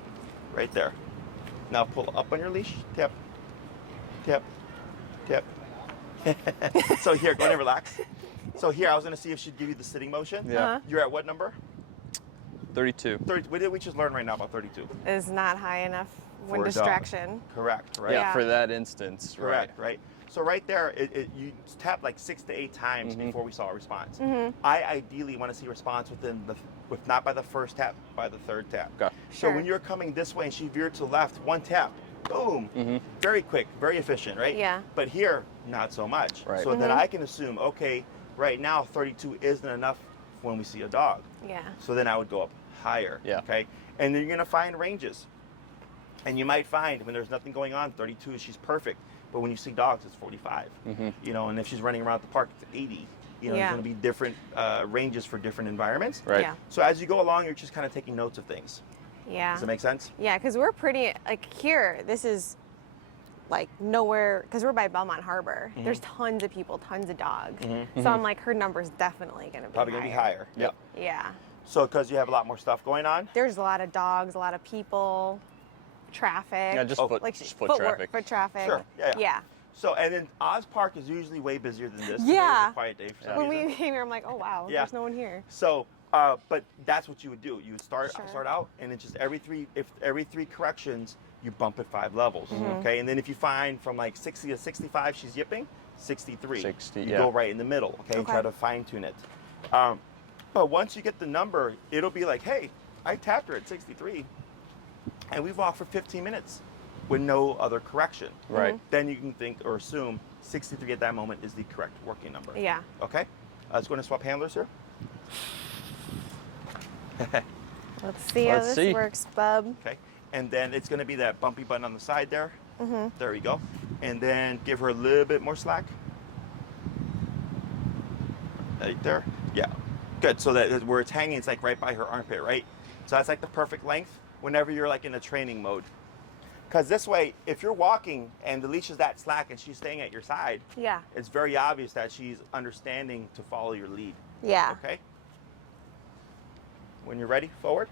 right there. Now pull up on your leash, tip, tip, tip. So here, go ahead and relax. So here, I was going to see if she'd give you the sitting motion. Yeah. Uh-huh. You're at what number? 32. 30. What did we just learn right now about 32? Is not high enough when For a dog. distraction. Correct, right? Yeah, Yeah. for that instance, Correct, right? So right there, you tapped like 6 to 8 times before we saw a response. I ideally want to see response with not by the first tap, by the 3rd tap. Okay. So Sure. when you're coming this way and she veered to left, 1 tap, boom, very quick, very efficient, right? Yeah. But here, not so much. Right. So then I can assume, okay, right now 32 isn't enough when we see a dog. Yeah. So then I would go up higher. Yeah. Okay. And then you're gonna find ranges. And you might find when there's nothing going on, 32 she's perfect. But when you see dogs, it's 45. You know, and if she's running around the park, it's 80. You know, Yeah. there's gonna be different ranges for different environments. Right. Yeah. So as you go along, you're just kind of taking notes of things. Yeah. Does that make sense? Yeah, because we're pretty, like here, this is like nowhere, because we're by Belmont Harbor. There's tons of people, tons of dogs. So I'm like, her number's definitely going to be Probably gonna be higher. Yep. Yeah. So because you have a lot more stuff going on. There's a lot of dogs, a lot of people, traffic. Yeah, just just foot footwork, traffic. foot traffic. Sure. Yeah. Yeah. So and then Oz Park is usually way busier than this. Today was Yeah. a quiet day for some When reason. we came here, I'm like, oh wow, Yeah. there's no one here. So, but that's what you would do. You would start Sure. out, and it's just every 3 corrections, you bump it 5 levels. Okay, and then if you find from like 60 to 65, she's yipping, 63. 60, you yeah. go right in the middle. Okay, and try Okay. to fine tune it. But once you get the number, it'll be like, hey, I tapped her at 63, and we've walked for 15 minutes with no other correction. Right. Then you can think or assume 63 at that moment is the correct working number. Yeah. Okay, let's go and swap handlers here. Let's see how Let's this see. works, bub. Okay, and then it's going to be that bumpy button on the side there. There we go. And then give her a little bit more slack. Right there. Yeah. Good. So that where it's hanging, it's like right by her armpit, right? So that's like the perfect length whenever you're like in a training mode. Because this way, if you're walking and the leash is that slack and she's staying at your side, Yeah. it's very obvious that she's understanding to follow your lead. Yeah. Okay? When you're ready, forward.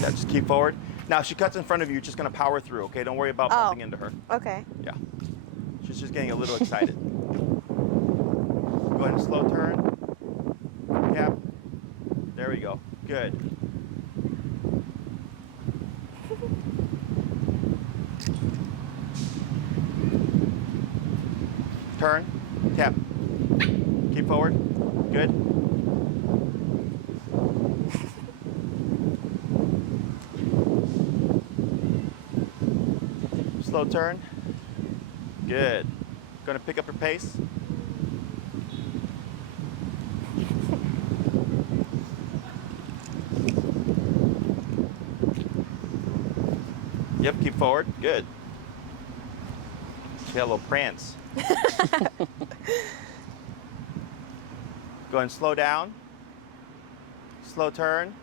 Yeah, just keep forward. Now, if she cuts in front of you, you're just going to power through, okay? Don't worry about bumping into her. Okay. Yeah. She's just getting a little excited. Go ahead and slow turn. Tap. There we go. Good. Turn. Tap. Keep forward. Good. Slow turn. Good. Going to pick up your pace. Yep, keep forward. Good. She had a little prance. Go ahead and slow down. Slow turn.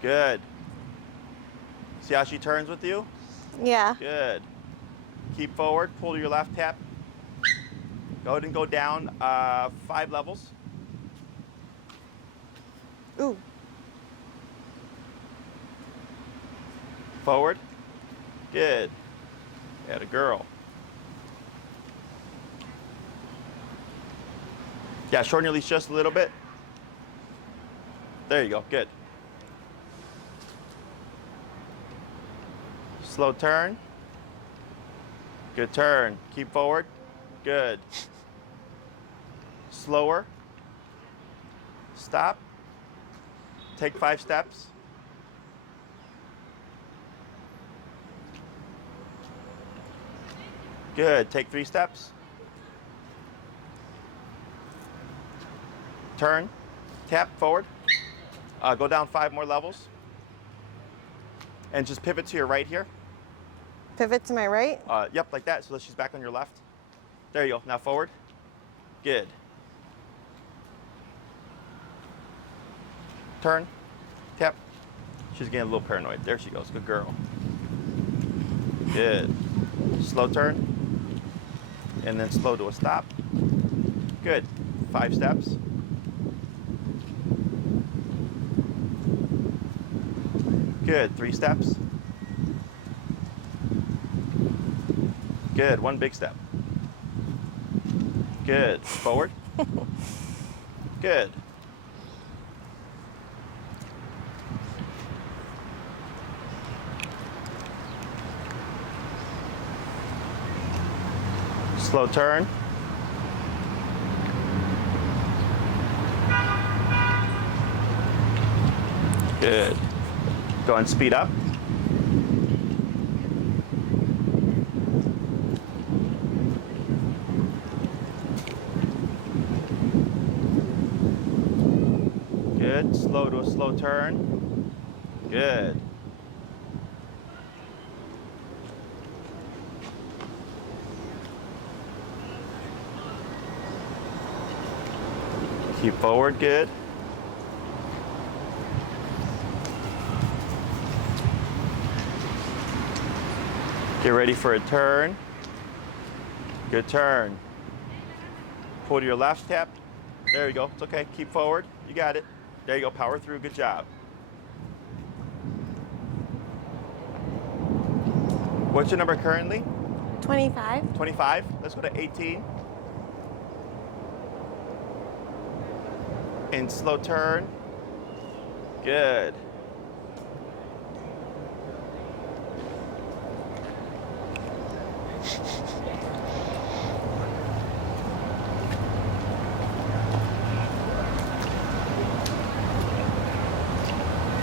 Good. See how she turns with you? Yeah. Good. Keep forward. Pull to your left, tap. Go ahead and go down 5 levels. Ooh. Forward. Good. Had a girl. Yeah, shorten your leash just a little bit. There you go. Good. Slow turn. Good turn. Keep forward. Good. Slower. Stop. Take 5 steps. Good. Take 3 steps. Turn. Tap forward. Go down 5 more levels. And just pivot to your right here. Pivot to my right. Yep, like that. So she's back on your left. There you go. Now forward. Good. Turn. Tap. She's getting a little paranoid. There she goes. Good girl. Good. Slow turn. And then slow to a stop. Good. 5 steps. Good. 3 steps. Good. 1 big step. Good. Forward. Good. Slow turn. Good. Go and speed up. Good. Slow to a slow turn. Good. Keep forward. Good. Get ready for a turn. Good turn. Pull to your left, tap. There you go. It's okay. Keep forward. You got it. There you go. Power through. Good job. What's your number currently? 25. 25. Let's go to 18. And slow turn. Good.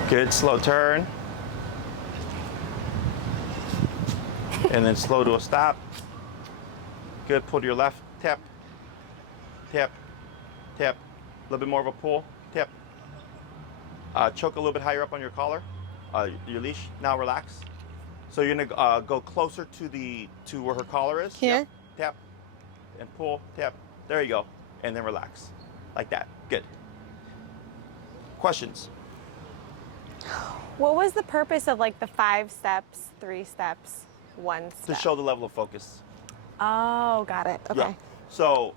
Good, slow turn. And then slow to a stop. Good, pull to your left, tap, tap, tap. A little bit more of a pull, tap. Choke a little bit higher up on your collar, your leash. Now relax. So you're gonna go closer to where her collar is. Here? Yep. Tap, and pull, tap. There you go. And then relax, like that. Good. Questions? What was the purpose of like the 5 steps, 3 steps, 1 step? To show the level of focus. Oh, got it. Okay. Yeah. So,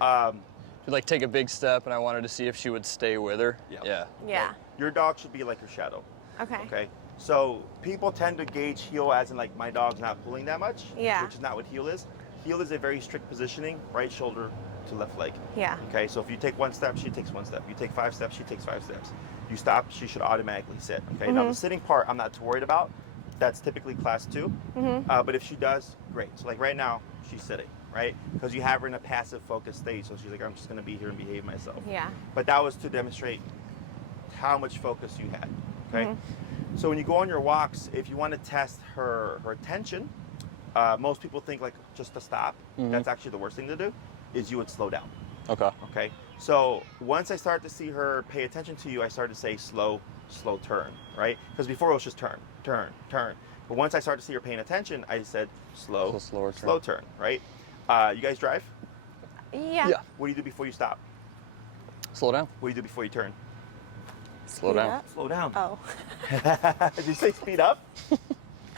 You'd like take a big step, and I wanted to see if she would stay with her. Yeah. Yeah. Yeah. your dog should be like your shadow. Okay. Okay. So people tend to gauge heel as in like my dog's not pulling that much. Yeah. Which is not what heel is. Heel is a very strict positioning, right shoulder to left leg. Yeah. Okay, so if you take 1 step, she takes 1 step. You take 5 steps, she takes 5 steps. You stop, she should automatically sit. Okay, now the sitting part I'm not too worried about. That's typically class 2. But if she does, great. So like right now, she's sitting, right? Because you have her in a passive focused state. So she's like, I'm just gonna be here and behave myself. Yeah. But that was to demonstrate how much focus you had, okay? So when you go on your walks, if you want to test her attention, most people think like just to stop. That's actually the worst thing to do, is you would slow down. Okay. Okay. So once I start to see her pay attention to you, I start to say slow, slow turn, right? Because before it was just turn, turn, turn. But once I started to see her paying attention, I said slow, So slower turn. slow turn, right? You guys drive? Yeah. Yeah. What do you do before you stop? Slow down. What do you do before you turn? Slow Speed down. up. Slow down. Oh. Did you say speed up? I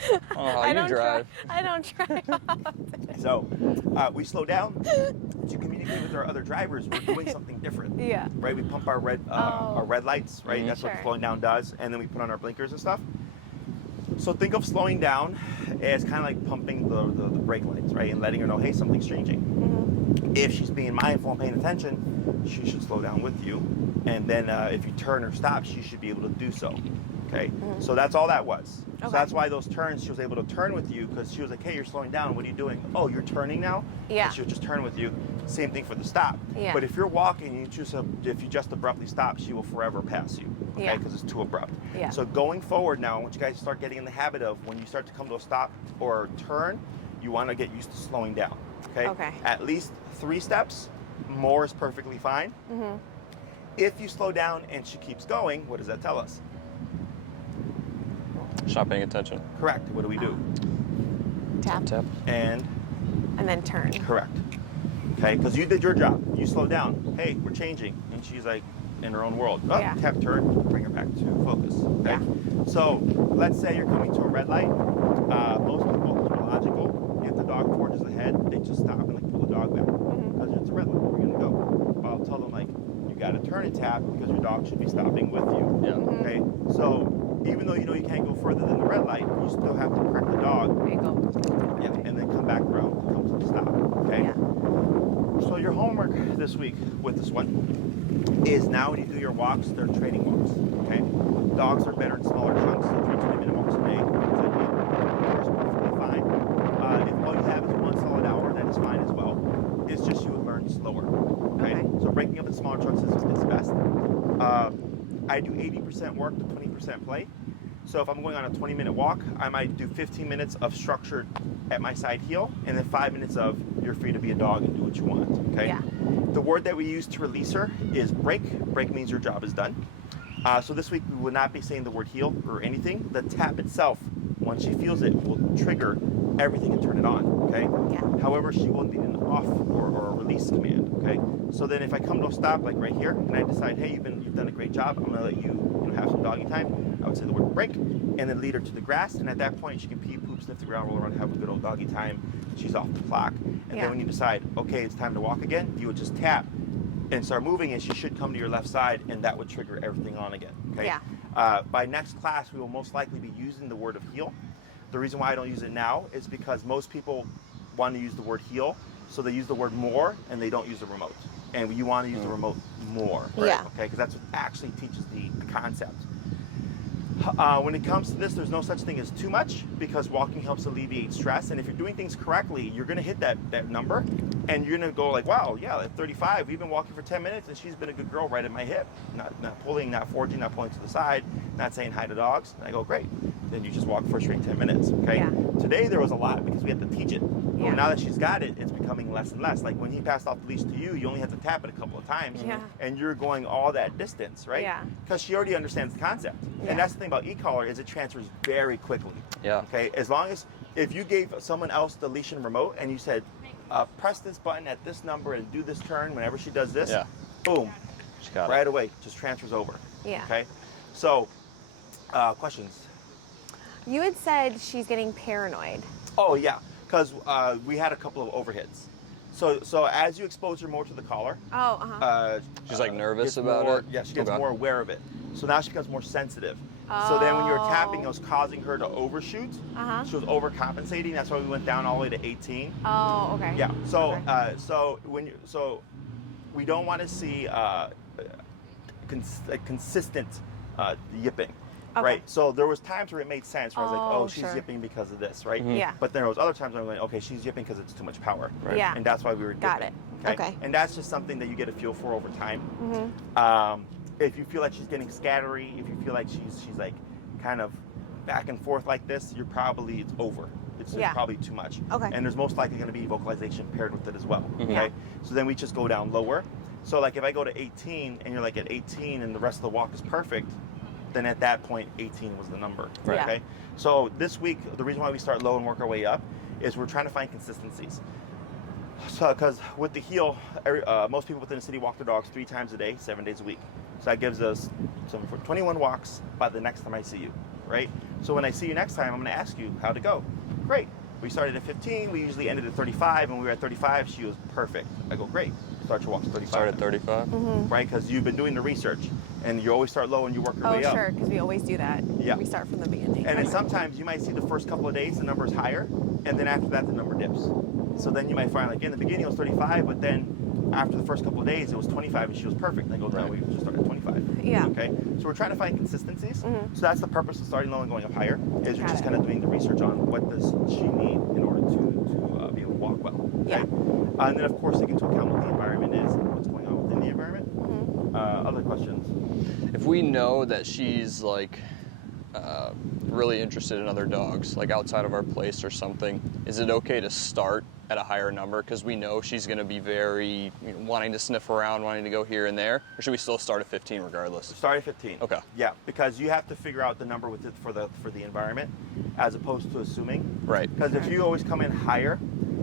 don't know how I you don't drive. I don't drive. So we slow down to communicate with our other drivers. We're doing something different, Yeah. right? We pump our red lights, right? That's what Sure. slowing down does, and then we put on our blinkers and stuff. So think of slowing down as kind of like pumping the brake lights, right? And letting her know, hey, something's changing. If she's being mindful and paying attention, she should slow down with you. And then if you turn or stop, she should be able to do so. Okay? So that's all that was. So that's why those turns, she was able to turn with you, because she was like, hey, you're slowing down. What are you doing? Oh, you're turning now? Yeah. And she would just turn with you. Same thing for the stop. Yeah. But if you're walking and if you just abruptly stop, she will forever pass you. Okay? Yeah. Because it's too abrupt. Yeah. So going forward now, once you guys start getting in the habit of when you start to come to a stop or turn, you want to get used to slowing down. Okay? Okay. At least 3 steps. More is perfectly fine. If you slow down and she keeps going, what does that tell us? She's not paying attention. Correct. What do we do? Tap. Tap. And then turn. correct. Okay, because you did your job. You slowed down. Hey, we're changing. And she's like in her own world. Oh, Yeah. tap, turn, bring her back to focus. Okay. Yeah. So let's say you're coming to a red light. Most people, it's real logical. If the dog forges ahead, they just stop and like pull the dog back. Because it's a red light. Where are you gonna go? Well, I'll tell them like, you gotta turn and tap because your dog should be stopping with you. Yeah. Okay. So even though you know you can't go further than the red light, you still have to correct the dog. There you go. Yeah, and then come back around to come to the stop. Okay. Yeah. So your homework this week with this one is now when you do your walks, they're training walks. Okay. Dogs are better in smaller chunks, so 20-minute walks a day. That's perfectly fine. If all you have is 1 solid hour, that is fine as well. It's just you would learn slower. Okay. So breaking up in smaller chunks is best. I do 80% work to 20% play. So if I'm going on a 20-minute walk, I might do 15 minutes of structured at my side heel, and then 5 minutes of you're free to be a dog and do what you want. Okay. Yeah. The word that we use to release her is break. Break means your job is done. So this week we will not be saying the word heel or anything. The tap itself, once she feels it, will trigger everything and turn it on. Okay. Yeah. However, she will need an off or a release command. Okay. So then if I come to a stop like right here, and I decide, hey, you've done a great job. I'm gonna let you have some doggy time. I would say the word break, and then lead her to the grass. And at that point, she can pee, poop, sniff the ground, roll around, have a good old doggy time. She's off the clock. And then when you decide, okay, it's time to walk again, you would just tap and start moving, and she should come to your left side, and that would trigger everything on again. Okay. Yeah. By next class, we will most likely be using the word of heel. The reason why I don't use it now is because most people want to use the word heel, so they use the word more, and they don't use the remote. And you want to use the remote more, right? Yeah. Okay, because that's what actually teaches the concept. When it comes to this, there's no such thing as too much, because walking helps alleviate stress. And if you're doing things correctly, you're going to hit that number, and you're going to go like, wow, yeah, at 35, we've been walking for 10 minutes, and she's been a good girl right at my hip. Not pulling, not forging, not pulling to the side, not saying hi to dogs. And I go, great. Then you just walk for a straight 10 minutes, okay? Yeah. Today there was a lot because we had to teach it. Yeah. But now that she's got it, it's becoming less and less. Like when he passed off the leash to you, you only had to tap it a couple of times, Yeah. and you're going all that distance, right? Yeah. Because she already understands the concept. Yeah. And that's the thing about e-collar is it transfers very quickly. Yeah. Okay, as long as if you gave someone else the leash and remote and you said, press this button at this number and do this turn whenever she does this, Yeah. boom, She got right it. away, just transfers over. Yeah. Okay, so questions? You had said she's getting paranoid. Oh yeah, because we had a couple of overhits. So as you expose her more to the collar, Oh, uh-huh. She's like nervous gets about more, it? Yeah, she gets Okay. more aware of it. So now she becomes more sensitive. So then when you were tapping, it Oh. was causing her to overshoot. Uh-huh. She was overcompensating. That's why we went down all the way to 18. Oh, okay. Yeah. So Okay. so we don't want to see a consistent yipping. Okay. Right, so there was times where it made sense where I was like, Oh, oh, she's sure. yipping because of this, right? Yeah. But then there was other times when I went, okay, she's yipping because it's too much power, right? Yeah. And that's why we were Got yipping, it. Okay. And that's just something that you get a feel for over time. If you feel like she's getting scattery, if you feel like she's like kind of back and forth like this, it's over. It's Yeah. probably too much. Okay. And there's most likely going to be vocalization paired with it as well. Okay. Yeah. So then we just go down lower. So like if I go to 18 and you're like at 18 and the rest of the walk is perfect, then at that point 18 was the number. Right. Okay. So this week, the reason why we start low and work our way up is we're trying to find consistencies. So because with the heel, most people within the city walk their dogs 3 times a day, 7 days a week. So that gives us some 21 walks by the next time I see you, right? So when I see you next time, I'm going to ask you how to go. Great. We started at 15. We usually ended at 35. When we were at 35, she was perfect. I go, great. Start your walks 35. Start at 35? Right? Because you've been doing the research. And you always start low and you work your Oh, way up. sure, because we always do that. Yeah. We start from the beginning. And then sometimes you might see the first couple of days the number is higher. And then after that, the number dips. So then you might find like in the beginning it was 35, but then after the first couple of days it was 25 and she was perfect. And I go, no, we just started at 25. Yeah. Okay. So we're trying to find consistencies. So that's the purpose of starting low and going up higher. Is you're Got just it. kind of doing the research on what does she need in order to be able to walk well. Yeah. Okay? And then of course take into account what the environment is and what's going on within the environment. Other questions? If we know that she's like really interested in other dogs, like outside of our place or something, is it okay to start at a higher number because we know she's going to be very wanting to sniff around, wanting to go here and there, or should we still start at 15 regardless? Start at 15. Okay. Yeah, because you have to figure out the number with it for the environment, as opposed to assuming. Right. Because if you always come in higher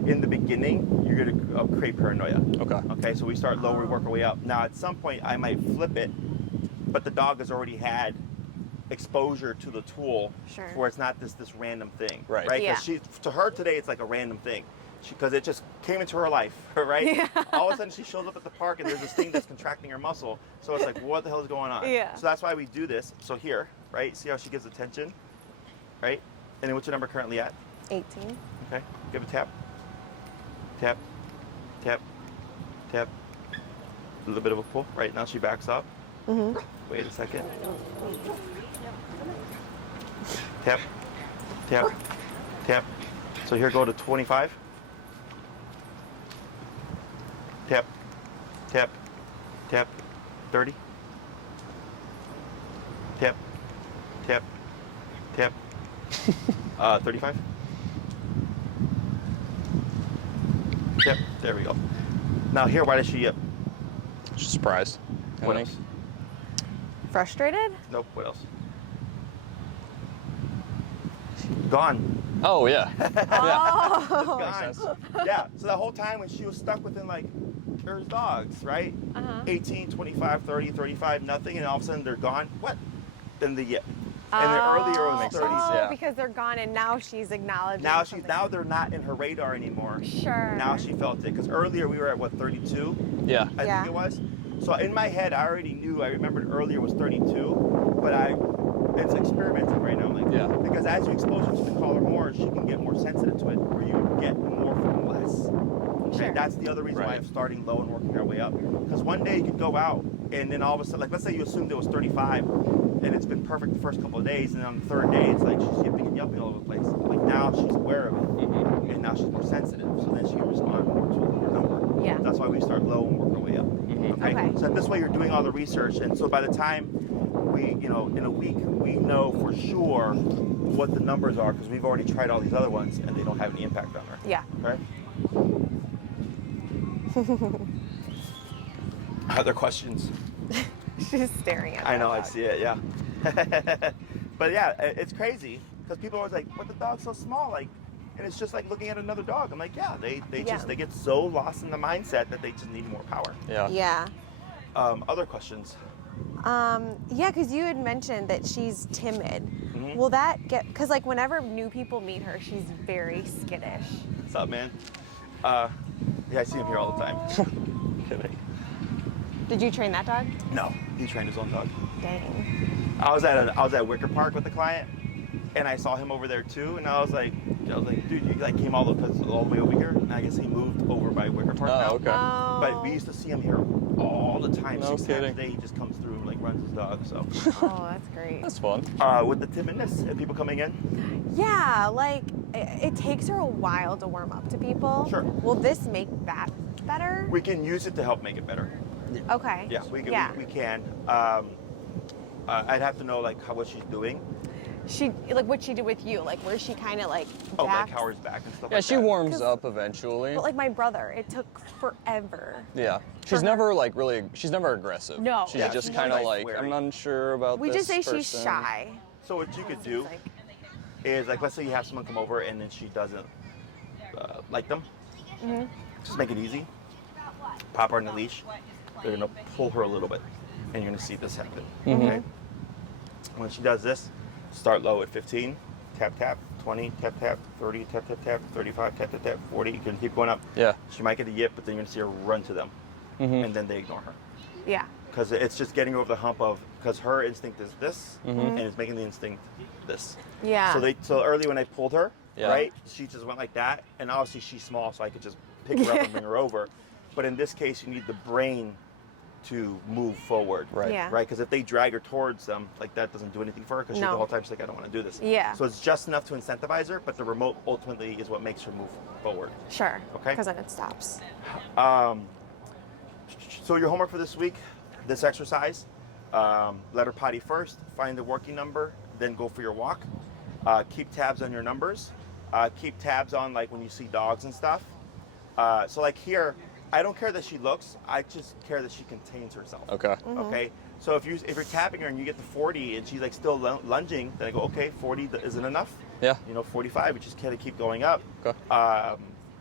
in the beginning, you're going to create paranoia. Okay. Okay. So we start low, we work our way up. Now at some point I might flip it, but the dog has already had exposure to the tool, Sure. where it's not this random thing. Right. Right. Yeah. Because to her today it's like a random thing. Because it just came into her life, right? Yeah. All of a sudden she shows up at the park and there's this thing that's contracting her muscle. So it's like, what the hell is going on? Yeah. So that's why we do this. So here, right? See how she gives attention, right? And then what's your number currently at? 18. Okay. Give a tap. Tap. Tap. Tap. A little bit of a pull. Right now she backs up. Wait a second. Tap. Tap. Tap. So here go to 25. Tap, tap, tap, 30. Tap, tap, tap, 35. Yep, there we go. Now here, why does she yip? Just surprised. I What think. else? Frustrated? Nope, what else? Gone. Oh yeah. Oh. Gone. Makes sense. Yeah, so the whole time when she was stuck within like her dogs, right? 18, 25, 30, 35, nothing, and all of a sudden they're gone. What? Then the yip. And then earlier it was Makes 30s. sense, yeah. Because they're gone and now she's acknowledging something. Now they're not in her radar anymore. Sure. Now she felt it because earlier we were at what, 32? Yeah. I Yeah. think it was. So in my head I already knew. I remembered earlier was 32, but it's experimenting right now. Like, Yeah. Because as you expose her to the collar more, she can get more sensitive to it, where you get more from less. Okay, Sure. that's the other reason why Right. I'm starting low and working our way up. Because one day you could go out and then all of a sudden, like let's say you assumed it was 35, and it's been perfect the first couple of days, and then on the third day it's like she's yipping and yelping all over the place. Like now she's aware of it, and now she's more sensitive, so then she can respond more to a lower number. Yeah. That's why we start low and work our way up. Okay. So this way you're doing all the research, and so by the time we, in a week, we know for sure what the numbers are because we've already tried all these other ones and they don't have any impact on her. Yeah. Okay. Other questions? She's staring at I that know, I dog. see it. Yeah. But yeah, it's crazy because people are always like, "But the dog's so small," like. And it's just like looking at another dog. I'm like, yeah, they get so lost in the mindset that they just need more power. Yeah. Yeah. Other questions? Yeah, because you had mentioned that she's timid. Will that get, because like whenever new people meet her, she's very skittish. What's up, man? Yeah, I see him here all the time. Kidding. Did you train that dog? No, he trained his own dog. Dang. I was at Wicker Park with a client, and I saw him over there too, and I was like, dude, you like came all the way over here, and I guess he moved over by Wicker Park now. Oh, okay. Oh. But we used to see him here all the time. No 6 times kidding. a day, he just comes through, like runs his dog. So, Oh, that's great. That's fun. with the timidness and people coming in, Yeah, like it takes her a while to warm up to people. Sure. Will this make that better? we can use it to help make it better. Okay. Yeah, we can. Yeah. We can. I'd have to know like what she's doing. She like what she did with you, like where she kind of like Oh, like backed. Howard's back and stuff Yeah, like she that. warms 'Cause- up eventually. But like my brother, it took forever. Yeah. She's her. never like really. She's never aggressive. No. She's Yeah, just she's kind of like like, wary. I'm unsure about We this just say she's person. shy. So what you could do It's like, is like, let's say you have someone come over and then she doesn't like them. Just make it easy. Pop her on the leash. They're gonna pull her a little bit, and you're gonna see this happen. Okay. When she does this, start low at 15, tap tap, 20, tap tap, 30, tap tap tap, 35, tap tap tap, 40. You can keep going up. Yeah. She might get a yip, but then you're gonna see her run to them, and then they ignore her. yeah. Because it's just getting over the hump of, because her instinct is this, and it's making the instinct this. Yeah. So early when I pulled her, Yeah. right? She just went like that, and obviously she's small, so I could just pick her up and bring her over. But in this case, you need the brain to move forward, Right. Yeah. right? Because if they drag her towards them, like that doesn't do anything for her, because No. the whole time she's like, I don't want to do this. Yeah. So it's just enough to incentivize her, but the remote ultimately is what makes her move forward. Sure. Okay. Because then it stops. So your homework for this week, this exercise, let her potty first, find the working number, then go for your walk. Keep tabs on your numbers. Keep tabs on like when you see dogs and stuff. So like here, I don't care that she looks, I just care that she contains herself. Okay. Okay. So if you're tapping her and you get to 40 and she's like still lunging, then I go, okay, 40 isn't enough. Yeah. 45, you just kind of keep going up. Okay.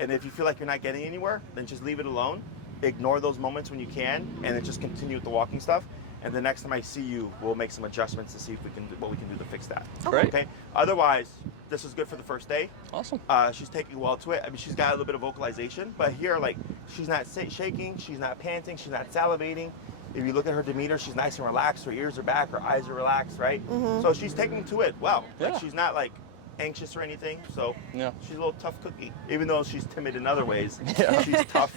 And if you feel like you're not getting anywhere, then just leave it alone. Ignore those moments when you can, and then just continue with the walking stuff. And the next time I see you, we'll make some adjustments to see if what we can do to fix that. Great. Okay. Otherwise, this is good for the first day. Awesome. She's taking well to it. I mean, she's got a little bit of vocalization, but here, like, she's not shaking, she's not panting, she's not salivating. If you look at her demeanor, she's nice and relaxed. Her ears are back, her eyes are relaxed, right? So she's taking to it well. Yeah. Like, she's not like anxious or anything. So Yeah. she's a little tough cookie, even though she's timid in other ways. Yeah. She's tough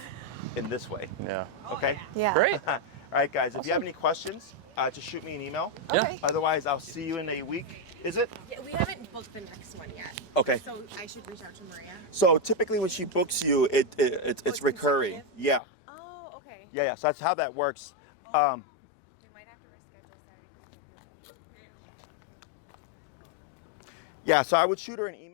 in this way. Yeah. Okay. Yeah. Great. All right, guys. If you have any questions, just shoot me an email. Yeah. Okay. Otherwise, I'll see you in a week. Is it? Yeah, we haven't booked the next one yet. Okay. So I should reach out to Maria. So typically, when she books you, it's it's recurring. consecutive? Yeah. Oh, okay. Yeah. So that's how that works. We might have to reschedule Saturday. Yeah. So I would shoot her an email.